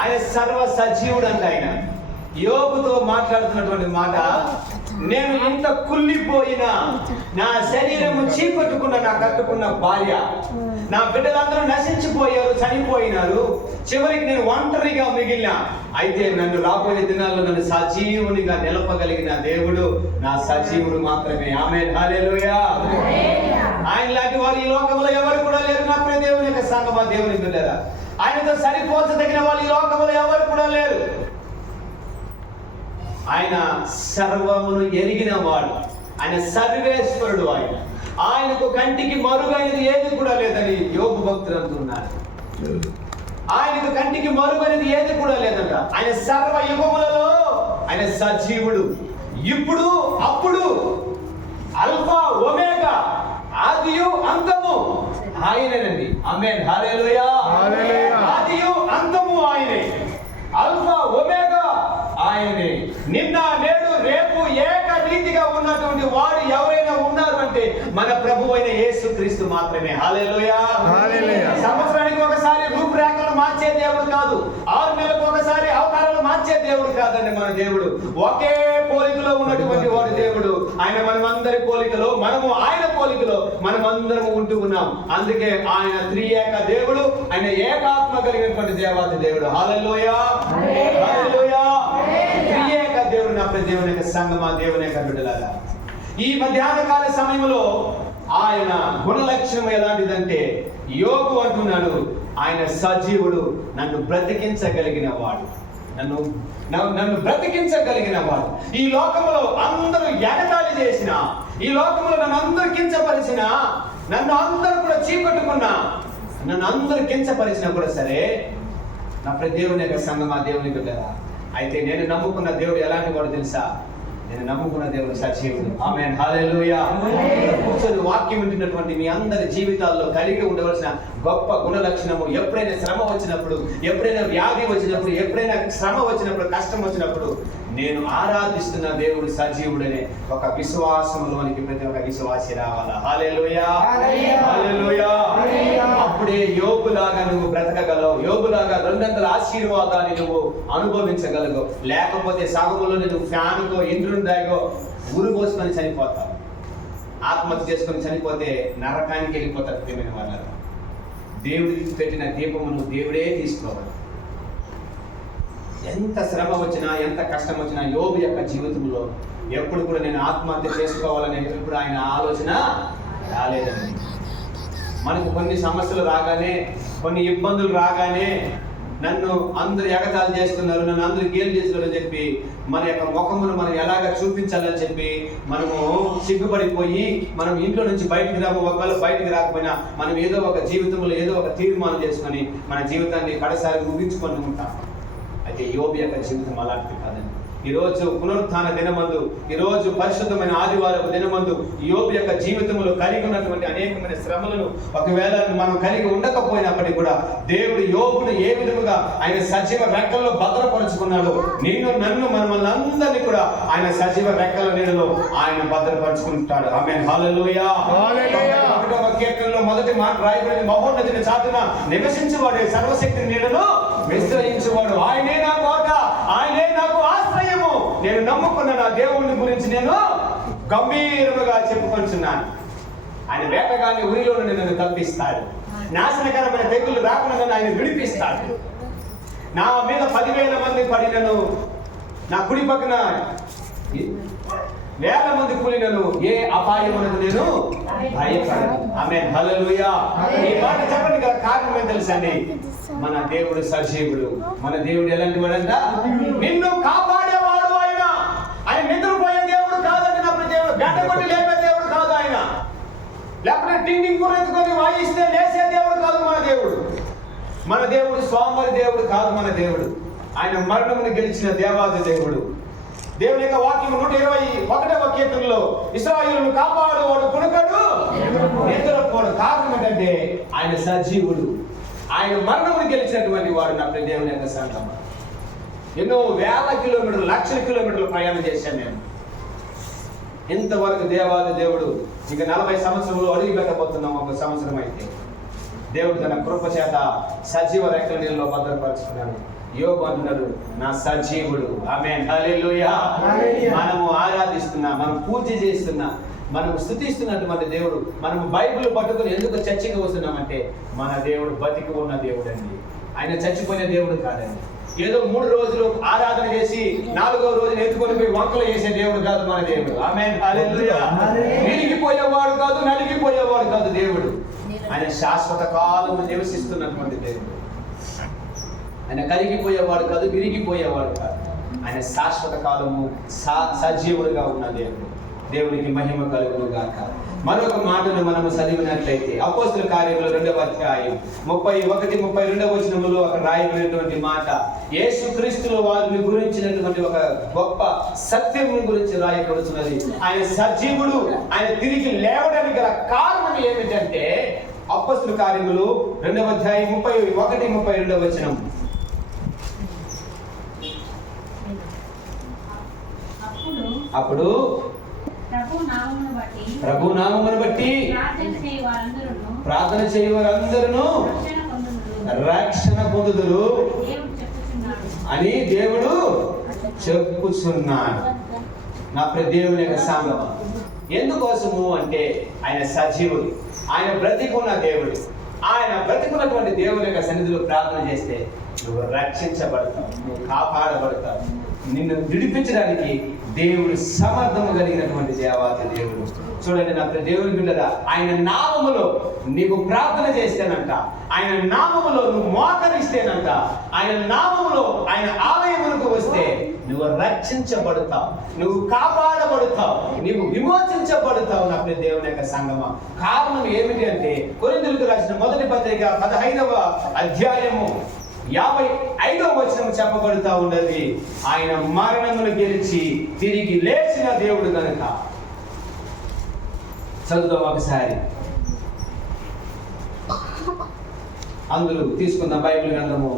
ఆయన సర్వ సజీవుడు అంట. ఆయన యోబుతో మాట్లాడుతున్నటువంటి మాట, నేను ఇంత కుళ్ళిపోయినా, నా శరీరము చీకొట్టుకున్న నా కట్టుకున్న భార్య, నా బిడ్డలందరూ నశించిపోయారు, చనిపోయినారు, చివరికి నేను ఒంటరిగా మిగిలిన, అయితే నన్ను రాబోయే దినాల్లో నన్ను సజీవునిగా నిలపగలిగిన దేవుడు నా సజీవుడు మాత్రమే. ఆమేన్, హల్లెలూయా. ఆయన లాంటి వారు ఈ లోకంలో ఎవరు కూడా లేరు. నా ప్రియ దేవుని యొక్క సంగమా, దేవుని బిడ్డలారా, ఆయనతో సరిపోల్చదగిన వాళ్ళు ఈ లోకంలో ఎవరు కూడా లేరు. ఆయన సర్వమును ఎరిగిన వాడు, ఆయన సర్వేశ్వరుడు. ఆయనకు కంటికి మరుగైనది ఏది కూడా లేదని యోబు భక్తులు అంటున్నారు. ఆయనకు కంటికి మరుగైనది ఏది కూడా లేదంట. ఆయన సర్వ యుగములలో ఆయన సజీవుడు, ఇప్పుడు అప్పుడు, అల్ఫా ఒమేగా, ఆదియు అంతము ఆయనేనండి. ఆమేన్, హల్లెలూయా. ఆదియు అంతము ఆయనే, అల్ఫా ఒమేగా ఆయనే, నిన్న నేడు రేపు ఏక రీతిగా ఉన్నటువంటి వాడు ఎవరైనా ఉన్నారు అంటే మన ప్రభు అయిన యేసుక్రీస్తు మాత్రమే. హల్లెలూయా. సంవత్సరానికి ఒకసారి రూపురేఖలు మార్చే దేవుడు కాదు, 6 నెలలకు ఒకసారి అవతారాలు మార్చే దేవుడు కాదండి మన దేవుడు. ఒకే పోలికలో ఉన్నటువంటి వాడు దేవుడు. ఆయన మనమందరి పోలికలో, మనము ఆయన పోలికలో మనమందరం ఉంటూ ఉన్నాం. అందుకే ఆయన త్రియేక దేవుడు, ఆయన ఏకాత్మ కలిగినటువంటి దేవాది దేవుడు. హల్లెలూయా, హల్లెలూయా. త్రియేక దేవుడు. నా ప్రియ దేవుని యొక్క సంగమా, దేవుని యొక్క బిడ్డలారా, ఈ మధ్యాహ్న కాల సమయంలో ఆయన గుణలక్షణం ఎలాంటిదంటే, యోబు అంటున్నాడు, ఆయన సజీవుడు, నన్ను బ్రతికించగలిగిన వాడు, నన్ను బ్రతికించగలిగిన వాడు. ఈ లోకంలో అందరూ ఎగతాళి చేసిన, ఈ లోకంలో నన్ను అందరూ కించపరిచిన, నన్ను అందరూ కూడా చీకొట్టుకున్నా, నన్ను అందరూ కించపరిచినా కూడా సరే, నా ప్రియ దేవుని యొక్క సంగమా, దేవుని బిడ్డలారా, అయితే నేను నమ్ముకున్న దేవుడు ఎలాంటి వాడు తెలుసా? నేను నమ్ముకున్న దేవుడు సజీవుడు. ఆమేన్, హల్లెలూయా. కూర్చొని వాక్యం వింటున్నటువంటి మీ అందరి జీవితాల్లో కలిగి ఉండవలసిన గొప్ప గుణ లక్షణము, ఎప్పుడైనా శ్రమ వచ్చినప్పుడు, ఎప్పుడైనా వ్యాధి వచ్చినప్పుడు, ఎప్పుడైనా శ్రమ వచ్చినప్పుడు, కష్టం వచ్చినప్పుడు, నేను ఆరాధిస్తున్న దేవుడు సజీవుడనే ఒక విశ్వాసంలోనికి ప్రతి ఒక్క విశ్వాసి రావాలా. హల్లెలూయా, హల్లెలూయా. అప్పుడే యోబులాగా నువ్వు బ్రతకగలవు, యోబులాగా 200 ఆశీర్వాదాన్ని నువ్వు అనుభవించగలవు. లేకపోతే సగములోనే నువ్వు ఫ్యాన్కో, ఇంద్రుని దాగో ఉరి పోసుకొని చనిపోతావు. ఆత్మహత్య చేసుకొని చనిపోతే నరకానికి వెళ్ళిపోతారు. ప్రియమైన వాళ్ళారా, దేవుడికి పెట్టిన దీపమును దేవుడే తీసుకోవాలి. ఎంత శ్రమ వచ్చినా, ఎంత కష్టం వచ్చినా, యోబు యొక్క జీవితంలో ఎప్పుడు కూడా నేను ఆత్మహత్య చేసుకోవాలని ఎప్పుడు ఆయన ఆలోచన రాలేదండి. మనకు కొన్ని సమస్యలు రాగానే, కొన్ని ఇబ్బందులు రాగానే, నన్ను అందరు ఎగతాళి చేస్తున్నారు, నన్ను అందరూ గేలు చేస్తున్నారు అని చెప్పి మన యొక్క ముఖమును మనం ఎలాగ చూపించాలని చెప్పి మనము సిగ్గుపడిపోయి మనం ఇంట్లో నుంచి బయటికి రాము. ఒకవేళ బయటికి రాకపోయినా మనం ఏదో ఒక జీవితంలో ఏదో ఒక తీర్మానం చేసుకొని మన జీవితాన్ని కడసారి ముగించుకొని ఉంటాం. అయితే యోబు యొక్క జీవితం అలాంటిది కాదండి. ఈరోజు పునరుత్థాన దినమందు, ఈరోజు పరిశుద్ధమైన ఆదివారపు దినమందు యోబు యొక్క జీవితంలో కలిగి ఉన్నటువంటి అనేకమైన శ్రమలను ఒకవేళ మనం కలిగి ఉండకపోయినప్పటికీ కూడా దేవుడు యోబును ఏ విధముగా ఆయన సజీవ రెక్కల్లో భద్రపరుచుకున్నాడు, నిన్ను నన్ను మనల్ని అందరినీ కూడా ఆయన సజీవ రెక్కల నీడలో ఆయన భద్రపరుచుకుంటాడు. ఆమేన్, హల్లెలూయా. 1వ కీర్తనలో మొదటి మాట రాయబడింది, మహోన్నతిని చాటున నివసించువాడు, సర్వశక్తి నీడను విశ్రయించువాడు. ఆయనే నా కోట, ఆయనే నాకు ఆశ్రయము. నేను నమ్ముకున్న నా దేవుని గురించి నేను గంభీరముగా చెప్పుకొంటున్నాను. ఆయన వేటగాన్ని ఉరిలో నుండి నన్ను తప్పిస్తాడు, నాశనకరమైన తెగులు రాకుండా నన్ను ఆయన విడిపిస్తాడు. నా మీద 10,000 మంది పడినను, నా కుడి పక్కన 1,000 మంది కూలినను, ఏ అపాయమునకు నేను భయపడను. ఆమేన్, హల్లెలూయా. ఈ మాట చెప్పండి గల కారణం ఏం తెలుసండి? మన దేవుడు సజీవుడు. మన దేవుడు ఎలాంటి వాడంట? నిన్ను కాపాడేవాడు ఆయన. ఆయన నిద్రపోయే దేవుడు కాదండి. నా దేవుడు గడ్డ కొట్టి లేపే దేవుడు కాదు ఆయన. లేకపోతే టిండింగ్ కూర ఎత్తుకొని వాయిస్తే లేసే దేవుడు కాదు మన దేవుడు. మన దేవుడు స్వామి దేవుడు కాదు మన దేవుడు. ఆయన మరణమును గెలిచిన దేవాది దేవుడు. దేవుని యొక్క వాక్యం 121వ కీర్తనలో, ఇశ్రాయేలును కాపాడువాడు కునుకడు, నిద్రపోడు. కారణం ఏంటంటే ఆయన సజీవుడు, ఆయన మరణమును గెలిచినటువంటి వాడు. నా దేవుని యొక్క సంగమం, ఎన్నో వేల కిలోమీటర్లు, లక్షల కిలోమీటర్లు ప్రయాణం చేశాను నేను. ఇంతవరకు దేవాది దేవుడు ఇంకా 40 సంవత్సరంలో అడుగు పెట్టబోతున్నాం. ఒక సంవత్సరం అయితే దేవుడు తన కృప చేత సజీవ రెక్కల నీళ్ళలో భద్రపరుచుకున్నాడు. యోబు అంటున్నాడు, నా సజీవుడు. ఆమేన్, హల్లెలూయా. మనము ఆరాధిస్తున్నా, మనం పూజ చేస్తున్నా, మనం స్తుతిస్తున్నటువంటి దేవుడు, మనం బైబిల్ పట్టుకుని ఎందుకు చర్చికి వస్తున్నామంటే మన దేవుడు బతికి ఉన్న దేవుడు అండి. ఆయన చచ్చిపోయిన దేవుడు కాదండి. ఏదో 3 రోజులు ఆరాధన చేసి 4వ రోజున ఎత్తుకొని పోయి వంకలు చేసే దేవుడు కాదు మన దేవుడు. ఆమేన్, హల్లెలూయా. విరిగిపోయేవాడు కాదు, నలిగిపోయేవాడు కాదు దేవుడు. ఆయన శాశ్వత కాలము నివసిస్తున్నటువంటి దేవుడు. ఆయన కరిగిపోయేవాడు కాదు, విరిగిపోయేవాడు కాదు. ఆయన శాశ్వత కాలము సజీవుడుగా ఉన్న దేవుడు. దేవునికి మహిమ కలుగును గాక. మరొక మాటను మనము చదివినట్లయితే అపోస్తల కార్యములు 2వ అధ్యాయం 31-32 వచనములో ఒక రాయబడినటువంటి మాట, యేసుక్రీస్తుల వారిని గురించినటువంటి ఒక గొప్ప సత్యం గురించి రాయబడుతున్నది. ఆయన సజీవుడు, ఆయన తిరిగి లేవడానికి గల కారణం ఏమిటంటే అపోస్తల కార్యములు 2వ అధ్యాయం 31-32 వచనం. అప్పుడు ప్రభు నామమును బట్టి ప్రార్థన చేయ వారందరూ రక్షణ పొందుదురు అని దేవుడు చెప్పుచున్నాడు. నా దేవుని యొక్క సంగమం ఎందుకోసము అంటే ఆయన సజీవుడు, ఆయన బ్రతికున్న దేవుడు. ఆయన బ్రతికున్నటువంటి దేవుని యొక్క సన్నిధిలో ప్రార్థన చేస్తే నువ్వు రక్షించబడతావు, నువ్వు కాపాడబడతావు. నిన్ను విడిపించడానికి దేవుడు సమర్థము కలిగినటువంటి దేవాతి దేవుడు. చూడండి నా దేవుని బిడ్డరా, ఆయన నామములో నీవు ప్రార్థన చేస్తేనంట, ఆయన నామములో నువ్వు మోకరిస్తేనంట, ఆయన నామములో ఆయన ఆలయములకు వస్తే నువ్వు రక్షించబడతావు, నువ్వు కాపాడబడతావు, నీవు విమోచించబడతావు. నా దేవుని యొక్క సంగమం కారణం ఏమిటి అంటే కొరింథీయులకు రాసిన మొదటి పత్రిక 15వ అధ్యాయము 55వ వచనం చెప్పబడుతూ ఉన్నది. ఆయన మరణమును గెలిచి తిరిగి లేచిన దేవుడు కనుక. చదువుదాం ఒకసారి, అందులో తీసుకుందాం బైబిల్ గ్రంథము.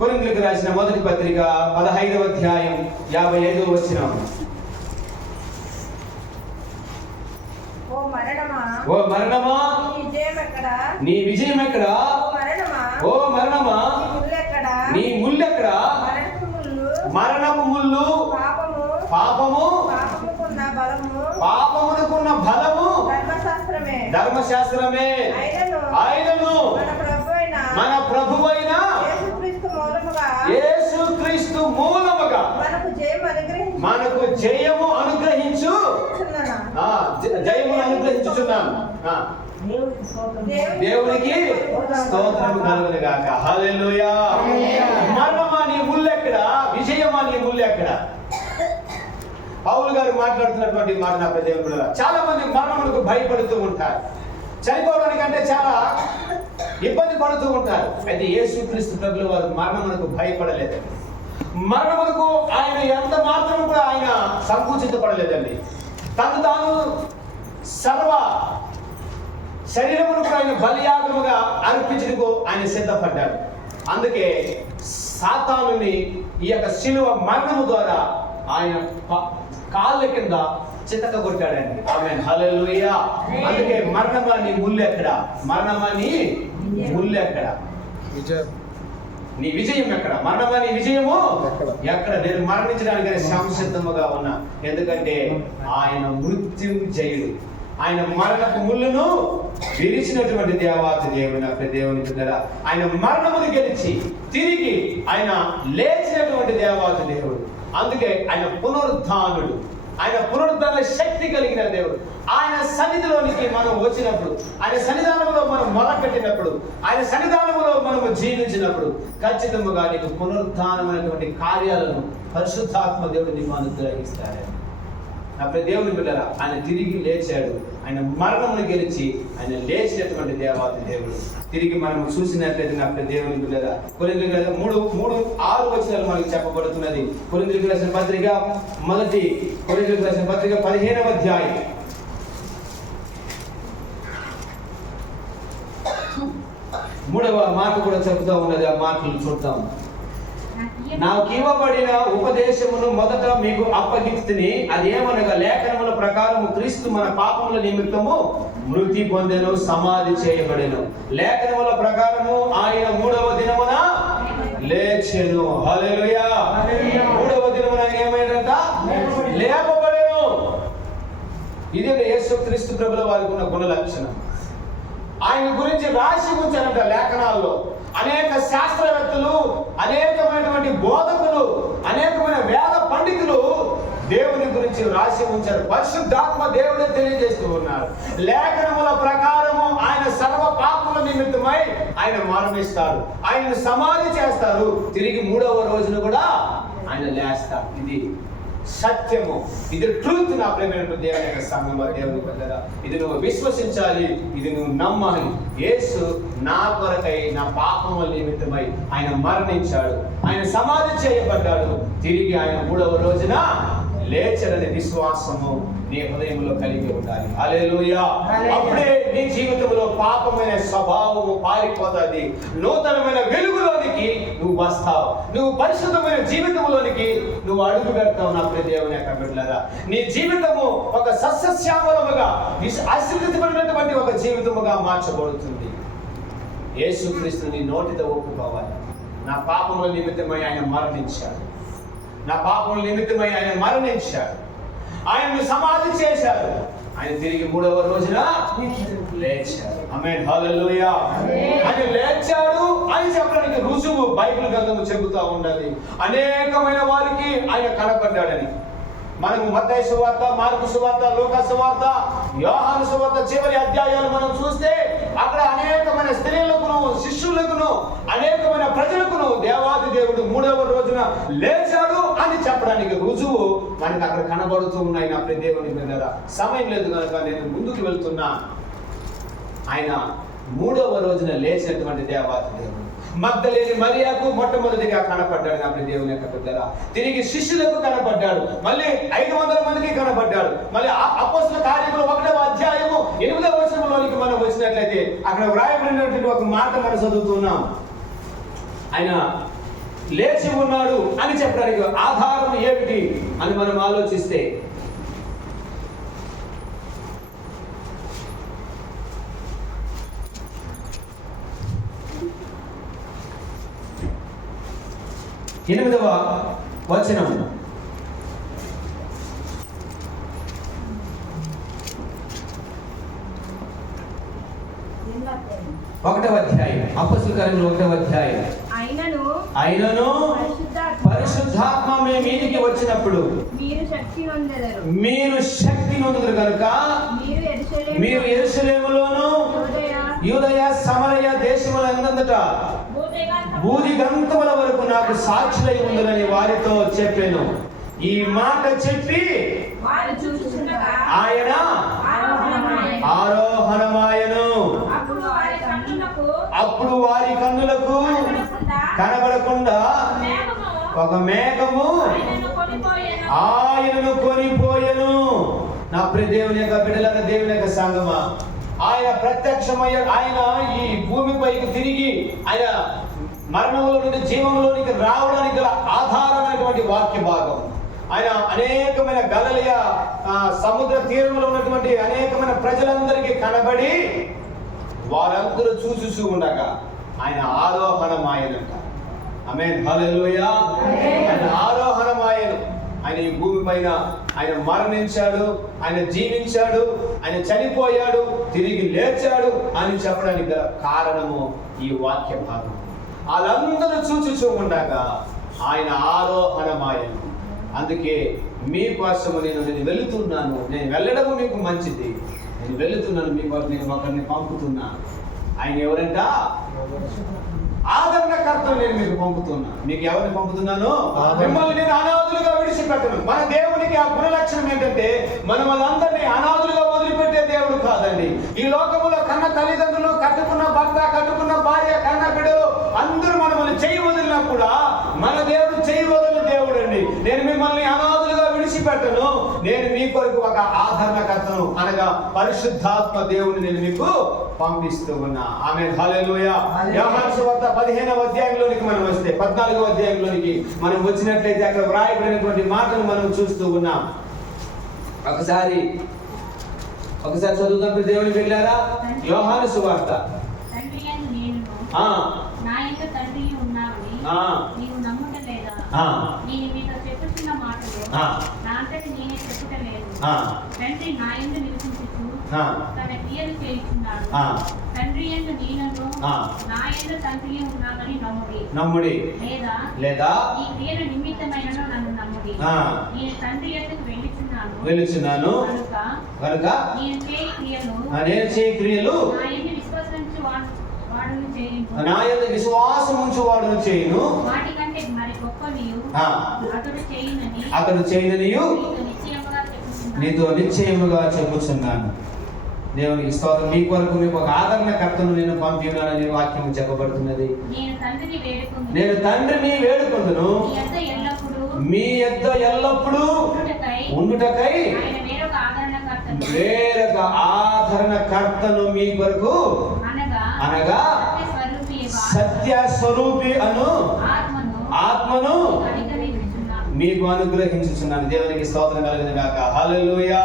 కొరింథీయులకు రాసిన మొదటి పత్రిక 15వ అధ్యాయం 55వ వచనం. ఓ మరణమా నీ విజయం ఎక్కడా? ఓ మరణమా నీ ముల్లెక్కడా? మరణము ముల్లు, పాపము, పాపమునకున్న బలము ధర్మశాస్త్రమే. ఆయనను మన ప్రభువైన యేసుక్రీస్తు మూలముగా మనకు జయము అనుగ్రహించు, జయమును అనుగ్రహించుచున్నాను. దేవునికి స్తోత్రము కలుగును గాక. హల్లెలూయా. మరణమా నీ ముల్లెక్కడా? విజయమా నీ ముల్లెక్కడా? పౌలు గారు మాట్లాడుతున్నటువంటి మాట నా దేవుడు. చాలా మంది మరణములకు భయపడుతూ ఉంటారు, చనిపోవడానికంటే చాలా ఇబ్బంది పడుతూ ఉంటారు. అయితే యేసుక్రీస్తు ప్రభుల వారు మరణములకు భయపడలేదండి. మరణములకు ఆయన ఎంత మాత్రం కూడా ఆయన సంకుచితపడలేదండి. తను తాను సర్వ శరీరమును ఆయన బలియాగముగా అర్పించుటకు ఆయన సిద్ధపడ్డాడు. అందుకే సాతానుని ఈ యొక్క శిలువ మరణము ద్వారా ఆయన కాళ్ళ కింద చితక కొట్టాడండి. ఆమేన్, హల్లెలూయా. అందుకే మరణమా నీ ముళ్ళు ఎక్కడ? మరణమా నీ ముళ్ళు ఎక్కడ? నీ విజయం ఎక్కడ? మరణమా నీ విజయము ఎక్కడ? నేను మరణించడానికి సంసిద్ధముగా ఉన్నా, ఎందుకంటే ఆయన మృత్యుంజయుడు. ఆయన మరణపు ముళ్ళును విరిచినటువంటి దేవాతి దేవుని యొక్క దేవుని దగ్గర ఆయన మరణమును గెలిచి తిరిగి ఆయన లేచినటువంటి దేవాతి దేవుడు. అందుకే ఆయన పునరుద్ధానుడు, ఆయన పునరుద్ధాన శక్తి కలిగిన దేవుడు. ఆయన సన్నిధిలోనికి మనం వచ్చినప్పుడు, ఆయన సన్నిధానంలో మనం మొదలుపెట్టినప్పుడు, ఆయన సన్నిధానంలో మనము జీవించినప్పుడు ఖచ్చితంగా నీకు పునరుద్ధానమైనటువంటి కార్యాలను పరిశుద్ధాత్మ దేవుడు నీకు అనుగ్రహిస్తాడు. నా దేవుని బిడ్డరా, ఆయన తిరిగి లేచాడు. ఆయన మరణమును గెలిచి ఆయన లేచినటువంటి దేవాతి దేవుడు. తిరిగి మనం చూసినట్లయితే నా దేవుని బిడ్డరా, కొరింథీయులకు 3:6 వచనాలు మనకి చెప్పబడుతున్నది. కొరింథీయులకు రాసిన పత్రిక 15వ అధ్యాయం 3వ మాట కూడా చెప్తా ఉన్నది. ఆ మాటలు చూద్దాం. నాకు ఇవ్వబడిన ఉపదేశమును మొదట మీకు అప్పగిస్తుని, అదేమనగా లేఖనముల ప్రకారము క్రీస్తు మన పాపముల నిమిత్తము మృతి పొందెను, సమాధి చేయబడెను. లేఖనముల ప్రకారము ఆయన 3వ దినమున లేచెను. హల్లెలూయా. 3వ దినమున ఏమైందంట? లేపబడెను. ఇది యేసుక్రీస్తు ప్రభుల వారికి ఉన్న గుణ లక్షణం. ఆయన గురించి రాసి ఉంచారంట లేఖనాల్లో. అనేక శాస్త్రవేత్తలు, అనేకమైనటువంటి బోధకులు, అనేకమైన వేద పండితులు దేవుని గురించి రాసి ఉంచారు. పరిశుద్ధాత్మ దేవుడే తెలియజేస్తూ ఉన్నారు. లేఖనముల ప్రకారము ఆయన సర్వ పాపముల నిమిత్తమై ఆయన మరణిస్తారు, ఆయన సమాధి చేస్తారు, తిరిగి 3వ రోజున కూడా ఆయన లేస్తారు. ఇది సత్యము, ఇది ట్రూత్. నా ప్రేమైన దేవుని యొక్క సంగమా, దేవుని ప్రజల, ఇది నువ్వు విశ్వసించాలి, ఇది నువ్వు నమ్మాలి. యేసు నా కొరకై, నా పాపముల నిమిత్తమై ఆయన మరణించాడు, ఆయన సమాధి చేయబడ్డాడు, తిరిగి ఆయన 3వ రోజున లేచడనే విశ్వాసము నీ హృదయంలో కలిగి ఉండాలి. హల్లెలూయా. అప్పుడే నీ జీవితంలో పాపమైన స్వభావము పారిపోతుంది. నూతనమైన వెలుగులోనికి నువ్వు వస్తావు. నువ్వు పరిశుద్ధమైన జీవితంలోనికి నువ్వు అడుగు పెడతావు. నా ప్రియ దేవుని యొక్క బిడ్డలారా, నీ జీవితము ఒక సస్యశ్యామలముగా, ఆశీర్వదించబడినటువంటి ఒక జీవితముగా మార్చబడుతుంది. యేసుక్రీస్తు నీ నోటితో ఒప్పుకోవాలి. నా పాపముల నిమిత్తమై ఆయన మరణించాడు, నా పాపముల నిమిత్తమై ఆయన మరణించాడు, ఆయనను సమాధి చేశాడు, ఆయన తిరిగి 3వ రోజున లేచాడు. ఆమేన్. హల్లెలూయా. ఆయన లేచాడు అని చెప్పడానికి రుజువు బైబిల్ గ్రంథము చెబుతా ఉండాలి. అనేకమైన వారికి ఆయన కనపడ్డాడని. మనము మత్తయి సువార్త, మార్కు సువార్త, లూకా సువార్త, యోహాను సువార్త చివరి అధ్యాయాలు మనం చూస్తే అక్కడ అనేకమైన స్త్రీలకును, శిష్యులకును, అనేకమైన ప్రజలకును దేవాది దేవుడు 3వ రోజున లేచాడు అని చెప్పడానికి రుజువు మనకు అక్కడ కనబడుతూ ఉన్నాయి. నా ప్రియ దేవుని బిడ్డలారా, సమయం లేదు కనుక నేను ముందుకు వెళ్తున్నా. ఆయన 3వ రోజున లేచినటువంటి దేవాది దేవుడు మగ్దలేని మరియకు మొట్టమొదటిగా కనపడ్డాడు. నా ప్రియ దేవుని యొక్క బిడ్డలారా, తిరిగి శిష్యులకు కనపడ్డాడు, మళ్ళీ 500 మందికి కనపడ్డాడు. మళ్ళీ అపోస్తల కార్యములు 1వ అధ్యాయము 8వ వచనంలోనికి మనం వచ్చినట్లయితే అక్కడ వ్రాయబడినటువంటి ఒక మాట మనం చదువుతున్నాం. ఆయన లేచి ఉన్నాడు అని చెప్పడానికి ఆధారం ఏమిటి అని మనం ఆలోచిస్తే, ఎనిమిదవ వచనం, 1వ అధ్యాయం, అపోస్తల కార్యములు 1వ అధ్యాయం. అయినను పరిశుద్ధాత్మ మీ మీదికి వచ్చినప్పుడు మీరు శక్తి నొందుదురు కనుక మీరు యెరూషలేములోను, యూదయ, సమరయ దేశములందంతట భూదిగంతముల వరకు నాకు సాక్షులై ఉండునని వారితో చెప్పాను. ఈ మాట చెప్పి ఆయన ఆరోహణమాయను. అప్పుడు వారి కన్నులకు కనబడకుండా ఒక మేఘము ఆయనను కొనిపోయెను. నా ప్రియ దేవుని యొక్క బిడ్డలారా, దేవుని యొక్క సంగమా, ఆయన ప్రత్యక్షమయ్యాడు. ఆయన ఈ భూమిపైకి తిరిగి ఆయన మరణంలో నుండి జీవంలోనికి రావడానికి గల ఆధారమైనటువంటి వాక్య భాగం. ఆయన అనేకమైన గలిలయ సముద్ర తీరంలో ఉన్నటువంటి అనేకమైన ప్రజలందరికీ కనబడి వారందరూ చూస్తూ ఉండగా ఆయన ఆరోహణమాయనంట. ఆమేన్. హల్లెలూయా. ఆయన ఆరోహణమాయను. ఆయన ఈ భూమి పైన ఆయన మరణించాడు, ఆయన జీవించాడు, ఆయన చనిపోయాడు, తిరిగి లేచాడు అని చెప్పడానికి గల కారణము ఈ వాక్య భాగం. వాళ్ళందరూ చూచూ ఉండగా ఆయన ఆరోహణమాయను. అందుకే మీకోసము నేను వెళుతున్నాను, నేను వెళ్ళడము మీకు మంచిది, నేను వెళుతున్నాను, మీకోసం నేను ఒకరిని పంపుతున్నా. ఆయన ఎవరంట? ఆదరణకర్తను నేను మీకు పంపుతున్నా. మీకు ఎవరిని పంపుతున్నాను? మిమ్మల్ని నేను అనాథులుగా విడిచిపెట్టను. మన దేవునికి ఆ గుణలక్షణం ఏంటంటే మనం వాళ్ళందరినీ అనాథులుగా వదిలిపెట్టే దేవుడు కాదండి. ఈ లోకములో కన్న తల్లిదండ్రులు, కట్టుకున్న భర్త, కట్టుకున్న భార్య, కన్న బిడ్డలు అందరూ మనల్ని చెయ్యి వదిలినా కూడా మన దేవుడు చెయ్యి వదిలిన దేవుడు అండి. నేను మిమ్మల్ని అనాథులుగా విడిచిపెట్టను, నేను మీ కొరకు ఒక ఒక ఆదరణకర్తను అనగా పరిశుద్ధాత్మ దేవుని నేను మీకు పంపిస్తూ ఉన్నా. ఆమేన్, హల్లెలూయా. యోహాను సువార్త 15వ అధ్యాయంలోనికి మనం వస్తే 14వ అధ్యాయంలోనికి మనం వచ్చినట్లయితే అక్కడ వ్రాయబడినటువంటి మాటలు మనం చూస్తూ ఉన్నాం. ఒకసారి చదువుతాం దేవుని వెళ్ళారా. యోహాను సువార్త తండ్రి నా యందు నివసించుచు తన క్రియలు చేయుచున్నాడు. తండ్రి యందు నేనును నా యందు తండ్రి ఉన్నామని నమ్ముడి. లేదా ఈ క్రియల నిమిత్తమైనను నన్ను నమ్ముడి. నేను తండ్రి యందుకు వెళ్ళుచున్నాను కనుక నేను చేయి క్రియలు నా యందు విశ్వాసం ఉంచు వాడును చేయును. వాటికంటే మరి గొప్పవియు అతడు చేయుననియు నీతో నిశ్చయముగా చెప్పుచున్నాను. దేవునికి స్తోత్రం. మీ కొరకు మీకు ఒక ఆదరణకర్తను నేను పంపినానని వాక్యం చెప్పబడుతున్నది. నేను తండ్రిని వేడుకొందును మీ యొద్ద ఎల్లప్పుడూ ఉండుటకై వేరొక ఆదరణకర్తను మీ కొరకు అనగా సత్య స్వరూపి అను ఆత్మను మీకు అనుగ్రహించుచున్నాను. దేవునికి స్తోత్రం కలుగును గాక. హల్లెలూయా,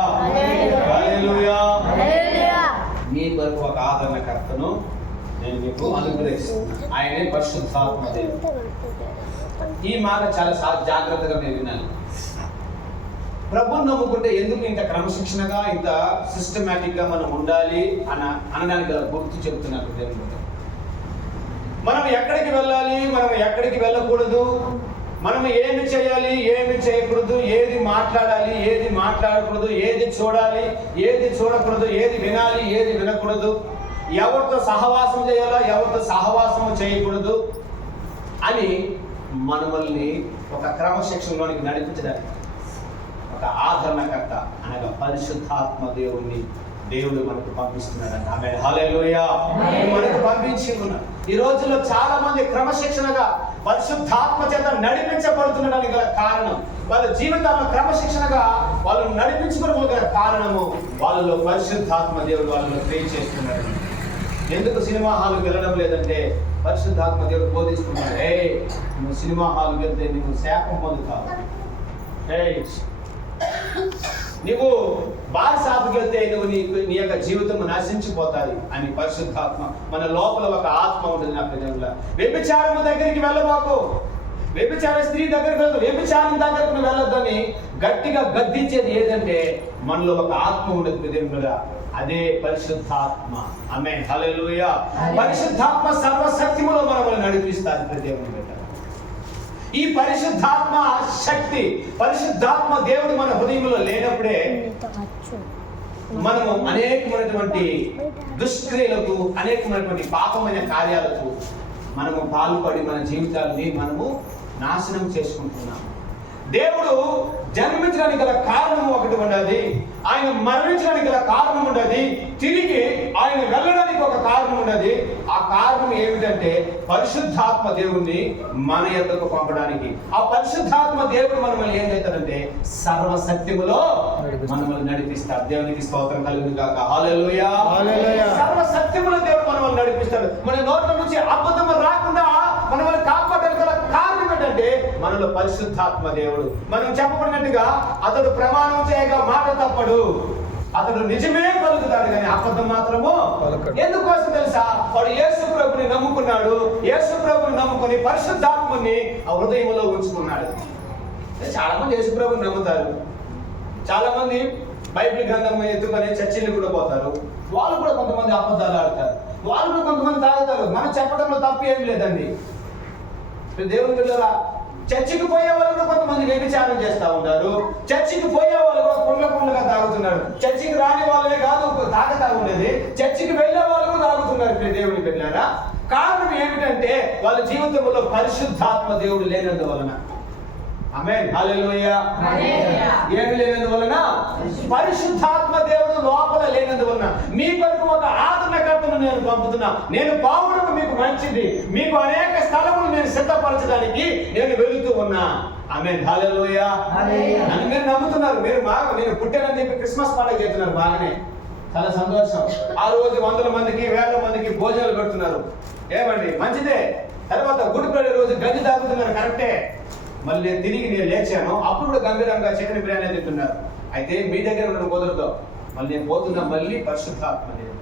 హల్లెలూయా. మీ కొరకు ఒక ఆదరణకర్తను నేను మీకు అనుగ్రహిస్తున్నాను. ఆయనే పరిశుద్ధాత్మ దేవుడు. ఈ మాట చాలా జాగ్రత్తగా మీరు వినాలి. ప్రభువుని నమ్ముకుంటే ఎందుకు ఇంత క్రమశిక్షణగా ఇంత సిస్టమేటిక్ గా మనం ఉండాలి అనడానికి గల గుర్తు చెప్తున్నారు దేవుడు. మనం ఎక్కడికి వెళ్ళాలి, మనం ఎక్కడికి వెళ్ళకూడదు, మనం ఏమి చేయాలి, ఏమి చేయకూడదు, ఏది మాట్లాడాలి, ఏది మాట్లాడకూడదు, ఏది చూడాలి, ఏది చూడకూడదు, ఏది వినాలి, ఏది వినకూడదు, ఎవరితో సహవాసం చేయాలో ఎవరితో సహవాసం చేయకూడదు అని మనల్ని ఒక క్రమశిక్షణలోనికి నడిపించడానికి ఒక ఆదరణకర్త అనగా పరిశుద్ధాత్మ దేవుడు మనకు పంపిస్తున్నాడంట. ఆమేన్, హల్లెలూయా. మనకు పంపించి ఉన్నాడు. ఈ రోజుల్లో చాలా మంది క్రమశిక్షణగా పరిశుద్ధాత్మ చేత నడిపించబడుతుండడానికి గల కారణం, వాళ్ళ జీవితాల్లో క్రమశిక్షణగా వాళ్ళు నడిపించుకోవడం గల కారణము వాళ్ళలో పరిశుద్ధాత్మ దేవుడు వాళ్ళలో క్రియ చేస్తున్నాడు. ఎందుకు సినిమా హాల్కి వెళ్ళడం లేదంటే పరిశుద్ధాత్మ దేవుడు బోధిస్తున్నాడు. నువ్వు సినిమా హాల్కి వెళ్తే నువ్వు శాపం పొందుతావు. నువ్వు బార్ షాప్కి వెళ్తే నీ యొక్క జీవితం నశించిపోతాది అని పరిశుద్ధాత్మ మన లోపల ఒక ఆత్మ ఉంటుంది. నా ప్రజల వ్యభిచారము దగ్గరికి వెళ్ళబాకు, వ్యభిచార స్త్రీ దగ్గరికి వెళ్ళదు, వ్యభిచారం దగ్గరకు వెళ్ళొద్దని గట్టిగా గద్దించేది ఏదంటే మనలో ఒక ఆత్మ ఉండదు ప్రజల, అదే పరిశుద్ధాత్మ. ఆమేన్, హల్లెలూయా. పరిశుద్ధాత్మ సర్వశక్తిములో మనల్ని నడిపిస్తారు ప్రజల. ఈ పరిశుద్ధాత్మ శక్తి, పరిశుద్ధాత్మ దేవుడు మన హృదయంలో లేనప్పుడే మనము అనేకమైనటువంటి దుష్క్రియలకు, అనేకమైనటువంటి పాపమైన కార్యాలకు మనము పాల్పడి మన జీవితాన్ని మనము నాశనం చేసుకుంటున్నాము. దేవుడు జన్మించడానికి గల కారణం ఒకటి ఉన్నది, ఆయన మరణించడానికి గల కారణం ఉన్నది, తిరిగి ఆయన వెళ్ళడానికి ఒక కారణం ఉన్నది. ఆ కారణం ఏమిటంటే పరిశుద్ధాత్మ దేవుణ్ణి మన యొద్దకు పంపడానికి. ఆ పరిశుద్ధాత్మ దేవుడు మనల్ని ఏం చేస్తాడంటే సర్వసత్యములో మనల్ని నడిపిస్తాడు. దేవునికి స్తోత్రం కలుగును గాక. హల్లెలూయా, హల్లెలూయా. సర్వసత్యములో దేవుడు మనల్ని నడిపిస్తాడు. మన నోట్ల నుంచి అబద్ధం రాకుండా మనల్ని కాపాడడానికి గల కారణం ఏంటంటే మనలో పరిశుద్ధాత్మ దేవుడు. మనం చెప్పబడినట్టుగా అతడు ప్రమాణం చేయగా మాట తప్పడు, అతడు నిజమే పలుకుతాడు కానీ అబద్ధం మాత్రము. ఎందుకోసం తెలుసా? వాడు యేసు ప్రభుని నమ్ముకున్నాడు, యేసు ప్రభుని నమ్ముకుని పరిశుద్ధాత్మని ఆ హృదయంలో ఉంచుకున్నాడు. చాలా మంది యేసు ప్రభుని నమ్ముతారు, చాలా మంది బైబిల్ గ్రంథం ఎత్తుకొని చర్చిలు కూడా పోతారు, వాళ్ళు కూడా కొంతమంది అబద్ధాలు ఆడతారు, వాళ్ళు కూడా కొంతమంది తాగుతారు. మనం చెప్పడంలో తప్పు ఏం లేదండి. దేవుని బిడ్డలారా, చర్చికి పోయే వాళ్ళు కూడా కొంతమంది వ్యభిచారం చేస్తూ ఉంటారు, చర్చికి పోయే వాళ్ళు కూడా కుండగా తాగుతున్నారు. చర్చికి రాని వాళ్ళే కాదు తాగుతా ఉండేది, చర్చికి వెళ్ళే వాళ్ళు కూడా తాగుతున్నారు. దేవుని బిడ్డలారా, కారణం ఏమిటంటే వాళ్ళ జీవితంలో పరిశుద్ధాత్మ దేవుడు లేనందువలన. ఆమేన్, హల్లెలూయా. ఏమి లేనందువలన? పరిశుద్ధాత్మ దేవుడు లోపల లేనందువలన. మీ కొరకు ఒక ఆదరణకర్తను నేను పంపుతున్నా. నేను పావులకు మీకు మంచిది, మీకు అనేక స్థలములు నేను సిద్ధపరచాను. మహిమపరచడానికి నేను వెళుతూ ఉన్నా. ఆమేన్, హల్లెలూయా. నన్ను మీరు నమ్ముతున్నారు, మీరు బాగా నేను పుట్టానని చెప్పి క్రిస్మస్ పండుగ చేస్తున్నారు, బాగానే, చాలా సంతోషం. ఆ రోజు 100 మందికి 1000 మందికి భోజనాలు పెడుతున్నారు, ఏమండి, మంచిదే. తర్వాత గుడి పెళ్ళే రోజు గంజి తాగుతున్నారు, కరెక్టే. మళ్ళీ నేను లేచాను, అప్పుడు కూడా గంభీరంగా చికెన్ బిర్యానీ తింటున్నారు. అయితే మీ దగ్గర ఉన్న కుదరదు, మళ్ళీ నేను పోతున్నా, మళ్ళీ పరిశుద్ధాత్మ దేవుడు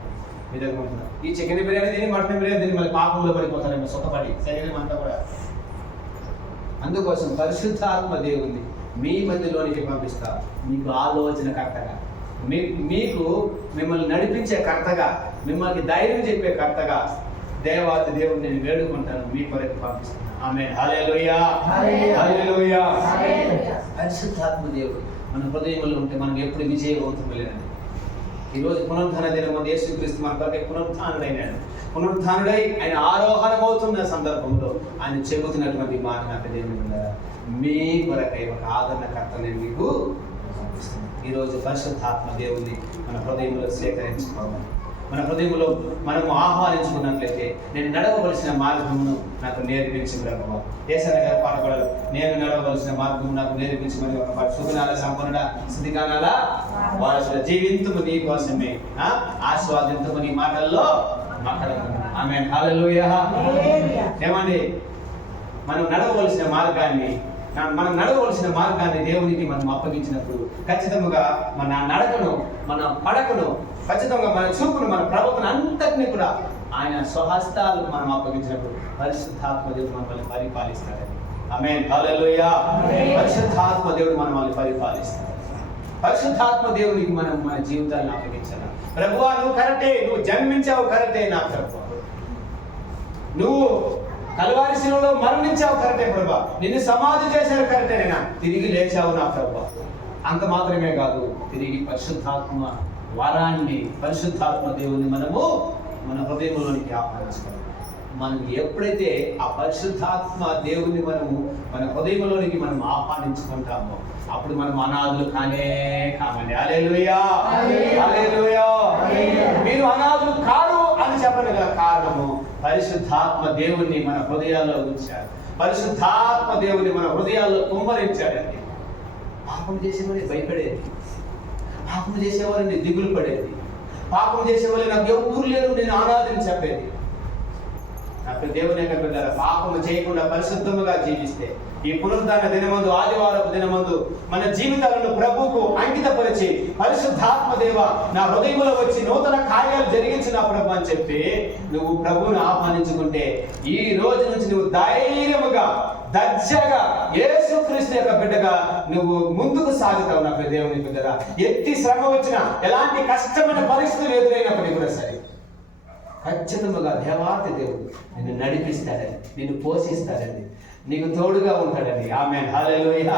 మీ దగ్గర ఉంటున్నా. ఈ చికెన్ బిర్యానీ తిని మటన్ బిర్యానీ తిని మళ్ళీ పాపంలో పడిపోతారేమో, సుఖపడి శరీరం అంతా కూడా. అందుకోసం పరిశుద్ధాత్మ దేవుణ్ణి మీ మధ్యలోనికి పంపిస్తా, మీకు ఆలోచన కర్తగా, మీకు మిమ్మల్ని నడిపించే కర్తగా, మిమ్మల్ని ధైర్యం చెప్పే కర్తగా దేవాది దేవుడిని నేను వేడుకుంటాను, మీ కొరకు పంపిస్తాను. ఆమేన్, హల్లెలూయా, హల్లెలూయా. పరిశుద్ధాత్మ దేవుడు మన హృదయంలో ఉంటే మనం ఎప్పుడు విజయవంతులు లేదండి. ఈరోజు పునరుద్ధాన దినం యేసుక్రీస్తు మన కొరకే పునరుద్ధానుడైనాడు. పునరుద్ధానుడై ఆయన ఆరోహణమవుతున్న సందర్భంలో ఆయన చెబుతున్నటువంటి మాట నాకు దేవుని మీ కొరకై ఒక ఆదరణకర్త నేను మీకు పంపిస్తున్నాను. ఈరోజు పరిశుద్ధాత్మ దేవుని మన హృదయంలో స్వీకరించుకోవాలి. మన హృదయంలో మనము ఆహ్వానించుకున్నట్లయితే నేను నడవవలసిన మార్గమును నాకు నేర్పించి ప్రభువా. యేసయ్య గారి పాట కూడా నేను నడవవలసిన మార్గము నాకు నేర్పించమని ఒక పాట. సుగుణాల సంపన్నుడ స్థితిగానాల వారసుల జీవింతుము నీ కోసమే, ఆస్వాదింతుము నీ మాటల్లో మాట్లాడుతున్నాను. ఆమేన్, హల్లెలూయా. ఏమండి, మనం నడవవలసిన మార్గాన్ని దేవునికి మనం అప్పగించినప్పుడు ఖచ్చితంగా మన నడకను, మన పడకను, ఖచ్చితంగా మన చూపును, మన ప్రవర్తన అంతటిని కూడా ఆయన స్వహస్తాలకు మనం అప్పగించినప్పుడు పరిశుద్ధాత్మ దేవుడు మనల్ని పరిపాలిస్తాడండి. ఆమేన్, హల్లెలూయా. పరిశుద్ధాత్మ దేవుడు మనల్ని పరిపాలిస్తాడు. పరిశుద్ధాత్మ దేవునికి మనం మన జీవితాలను అప్పగించాలి. ప్రభువా, నువ్వు కరెక్టే, నువ్వు జన్మించావు కరెక్టే నా ప్రభువా, నువ్వు కల్వారి శిలువలో మరణించావు కరెక్టే ప్రభువా, నిన్ను సమాధి చేశారు కరెక్టే నైనా, తిరిగి లేచావు నా ప్రభువా. అంత మాత్రమే కాదు, తిరిగి పరిశుద్ధాత్మ వరాన్ని, పరిశుద్ధాత్మ దేవుని మనము మన హృదయంలోనికి ఆహ్వానించుకోవాలి. మనం ఎప్పుడైతే ఆ పరిశుద్ధాత్మ దేవుని మనము మన హృదయంలోనికి మనం ఆహ్వానించుకుంటామో అప్పుడు మనం అనాథులు కామండి. హల్లెలూయా, హల్లెలూయా. మీరు అనాథులు కారు అని చెప్పడం గల కారణము పరిశుద్ధాత్మ దేవుని మన హృదయాల్లో ఉంచాడు. పరిశుద్ధాత్మ దేవుని మన హృదయాల్లో కుమ్మరించాడండి. పాపం చేసేవాడిని భయపడేది, పాపం చేసేవారిని దిగులు పడేది, పాపం చేసేవాళ్ళు నాకు ఎవరు లేరు నేను అనాథని చెప్పేది. నాకు దేవుని యొక్క బిడ్డలారా, పాపము చేయకుండా పరిశుద్ధముగా జీవిస్తే ఈ పునరుద్ధాన దినమందు, ఆదివారపు దినమందు మన జీవితాలను ప్రభువుకు అంకితపరిచి పరిశుద్ధాత్మ దేవ నా హృదయంలో వచ్చి నూతన కార్యాలు జరిగించిన ప్రభు అని చెప్పి నువ్వు ప్రభువుని ఆహ్వానించుకుంటే ఈ రోజు నుంచి నువ్వు ధైర్యముగా, దర్జాగా యేసుక్రీస్తు యొక్క బిడ్డగా నువ్వు ముందుకు సాగుతావు. నా దేవుని బిడ్డగా ఎట్టి శ్రమ వచ్చినా, ఎలాంటి కష్టమైన పరిస్థితులు ఎదురైనప్పటికీ కూడా సరే ఖచ్చితంగా దేవాతి దేవుడు నిన్ను నడిపిస్తాడండి, నిన్ను పోషిస్తాడండి, నీకు తోడుగా ఉంటాడండి. ఆమేన్, హల్లెలూయా.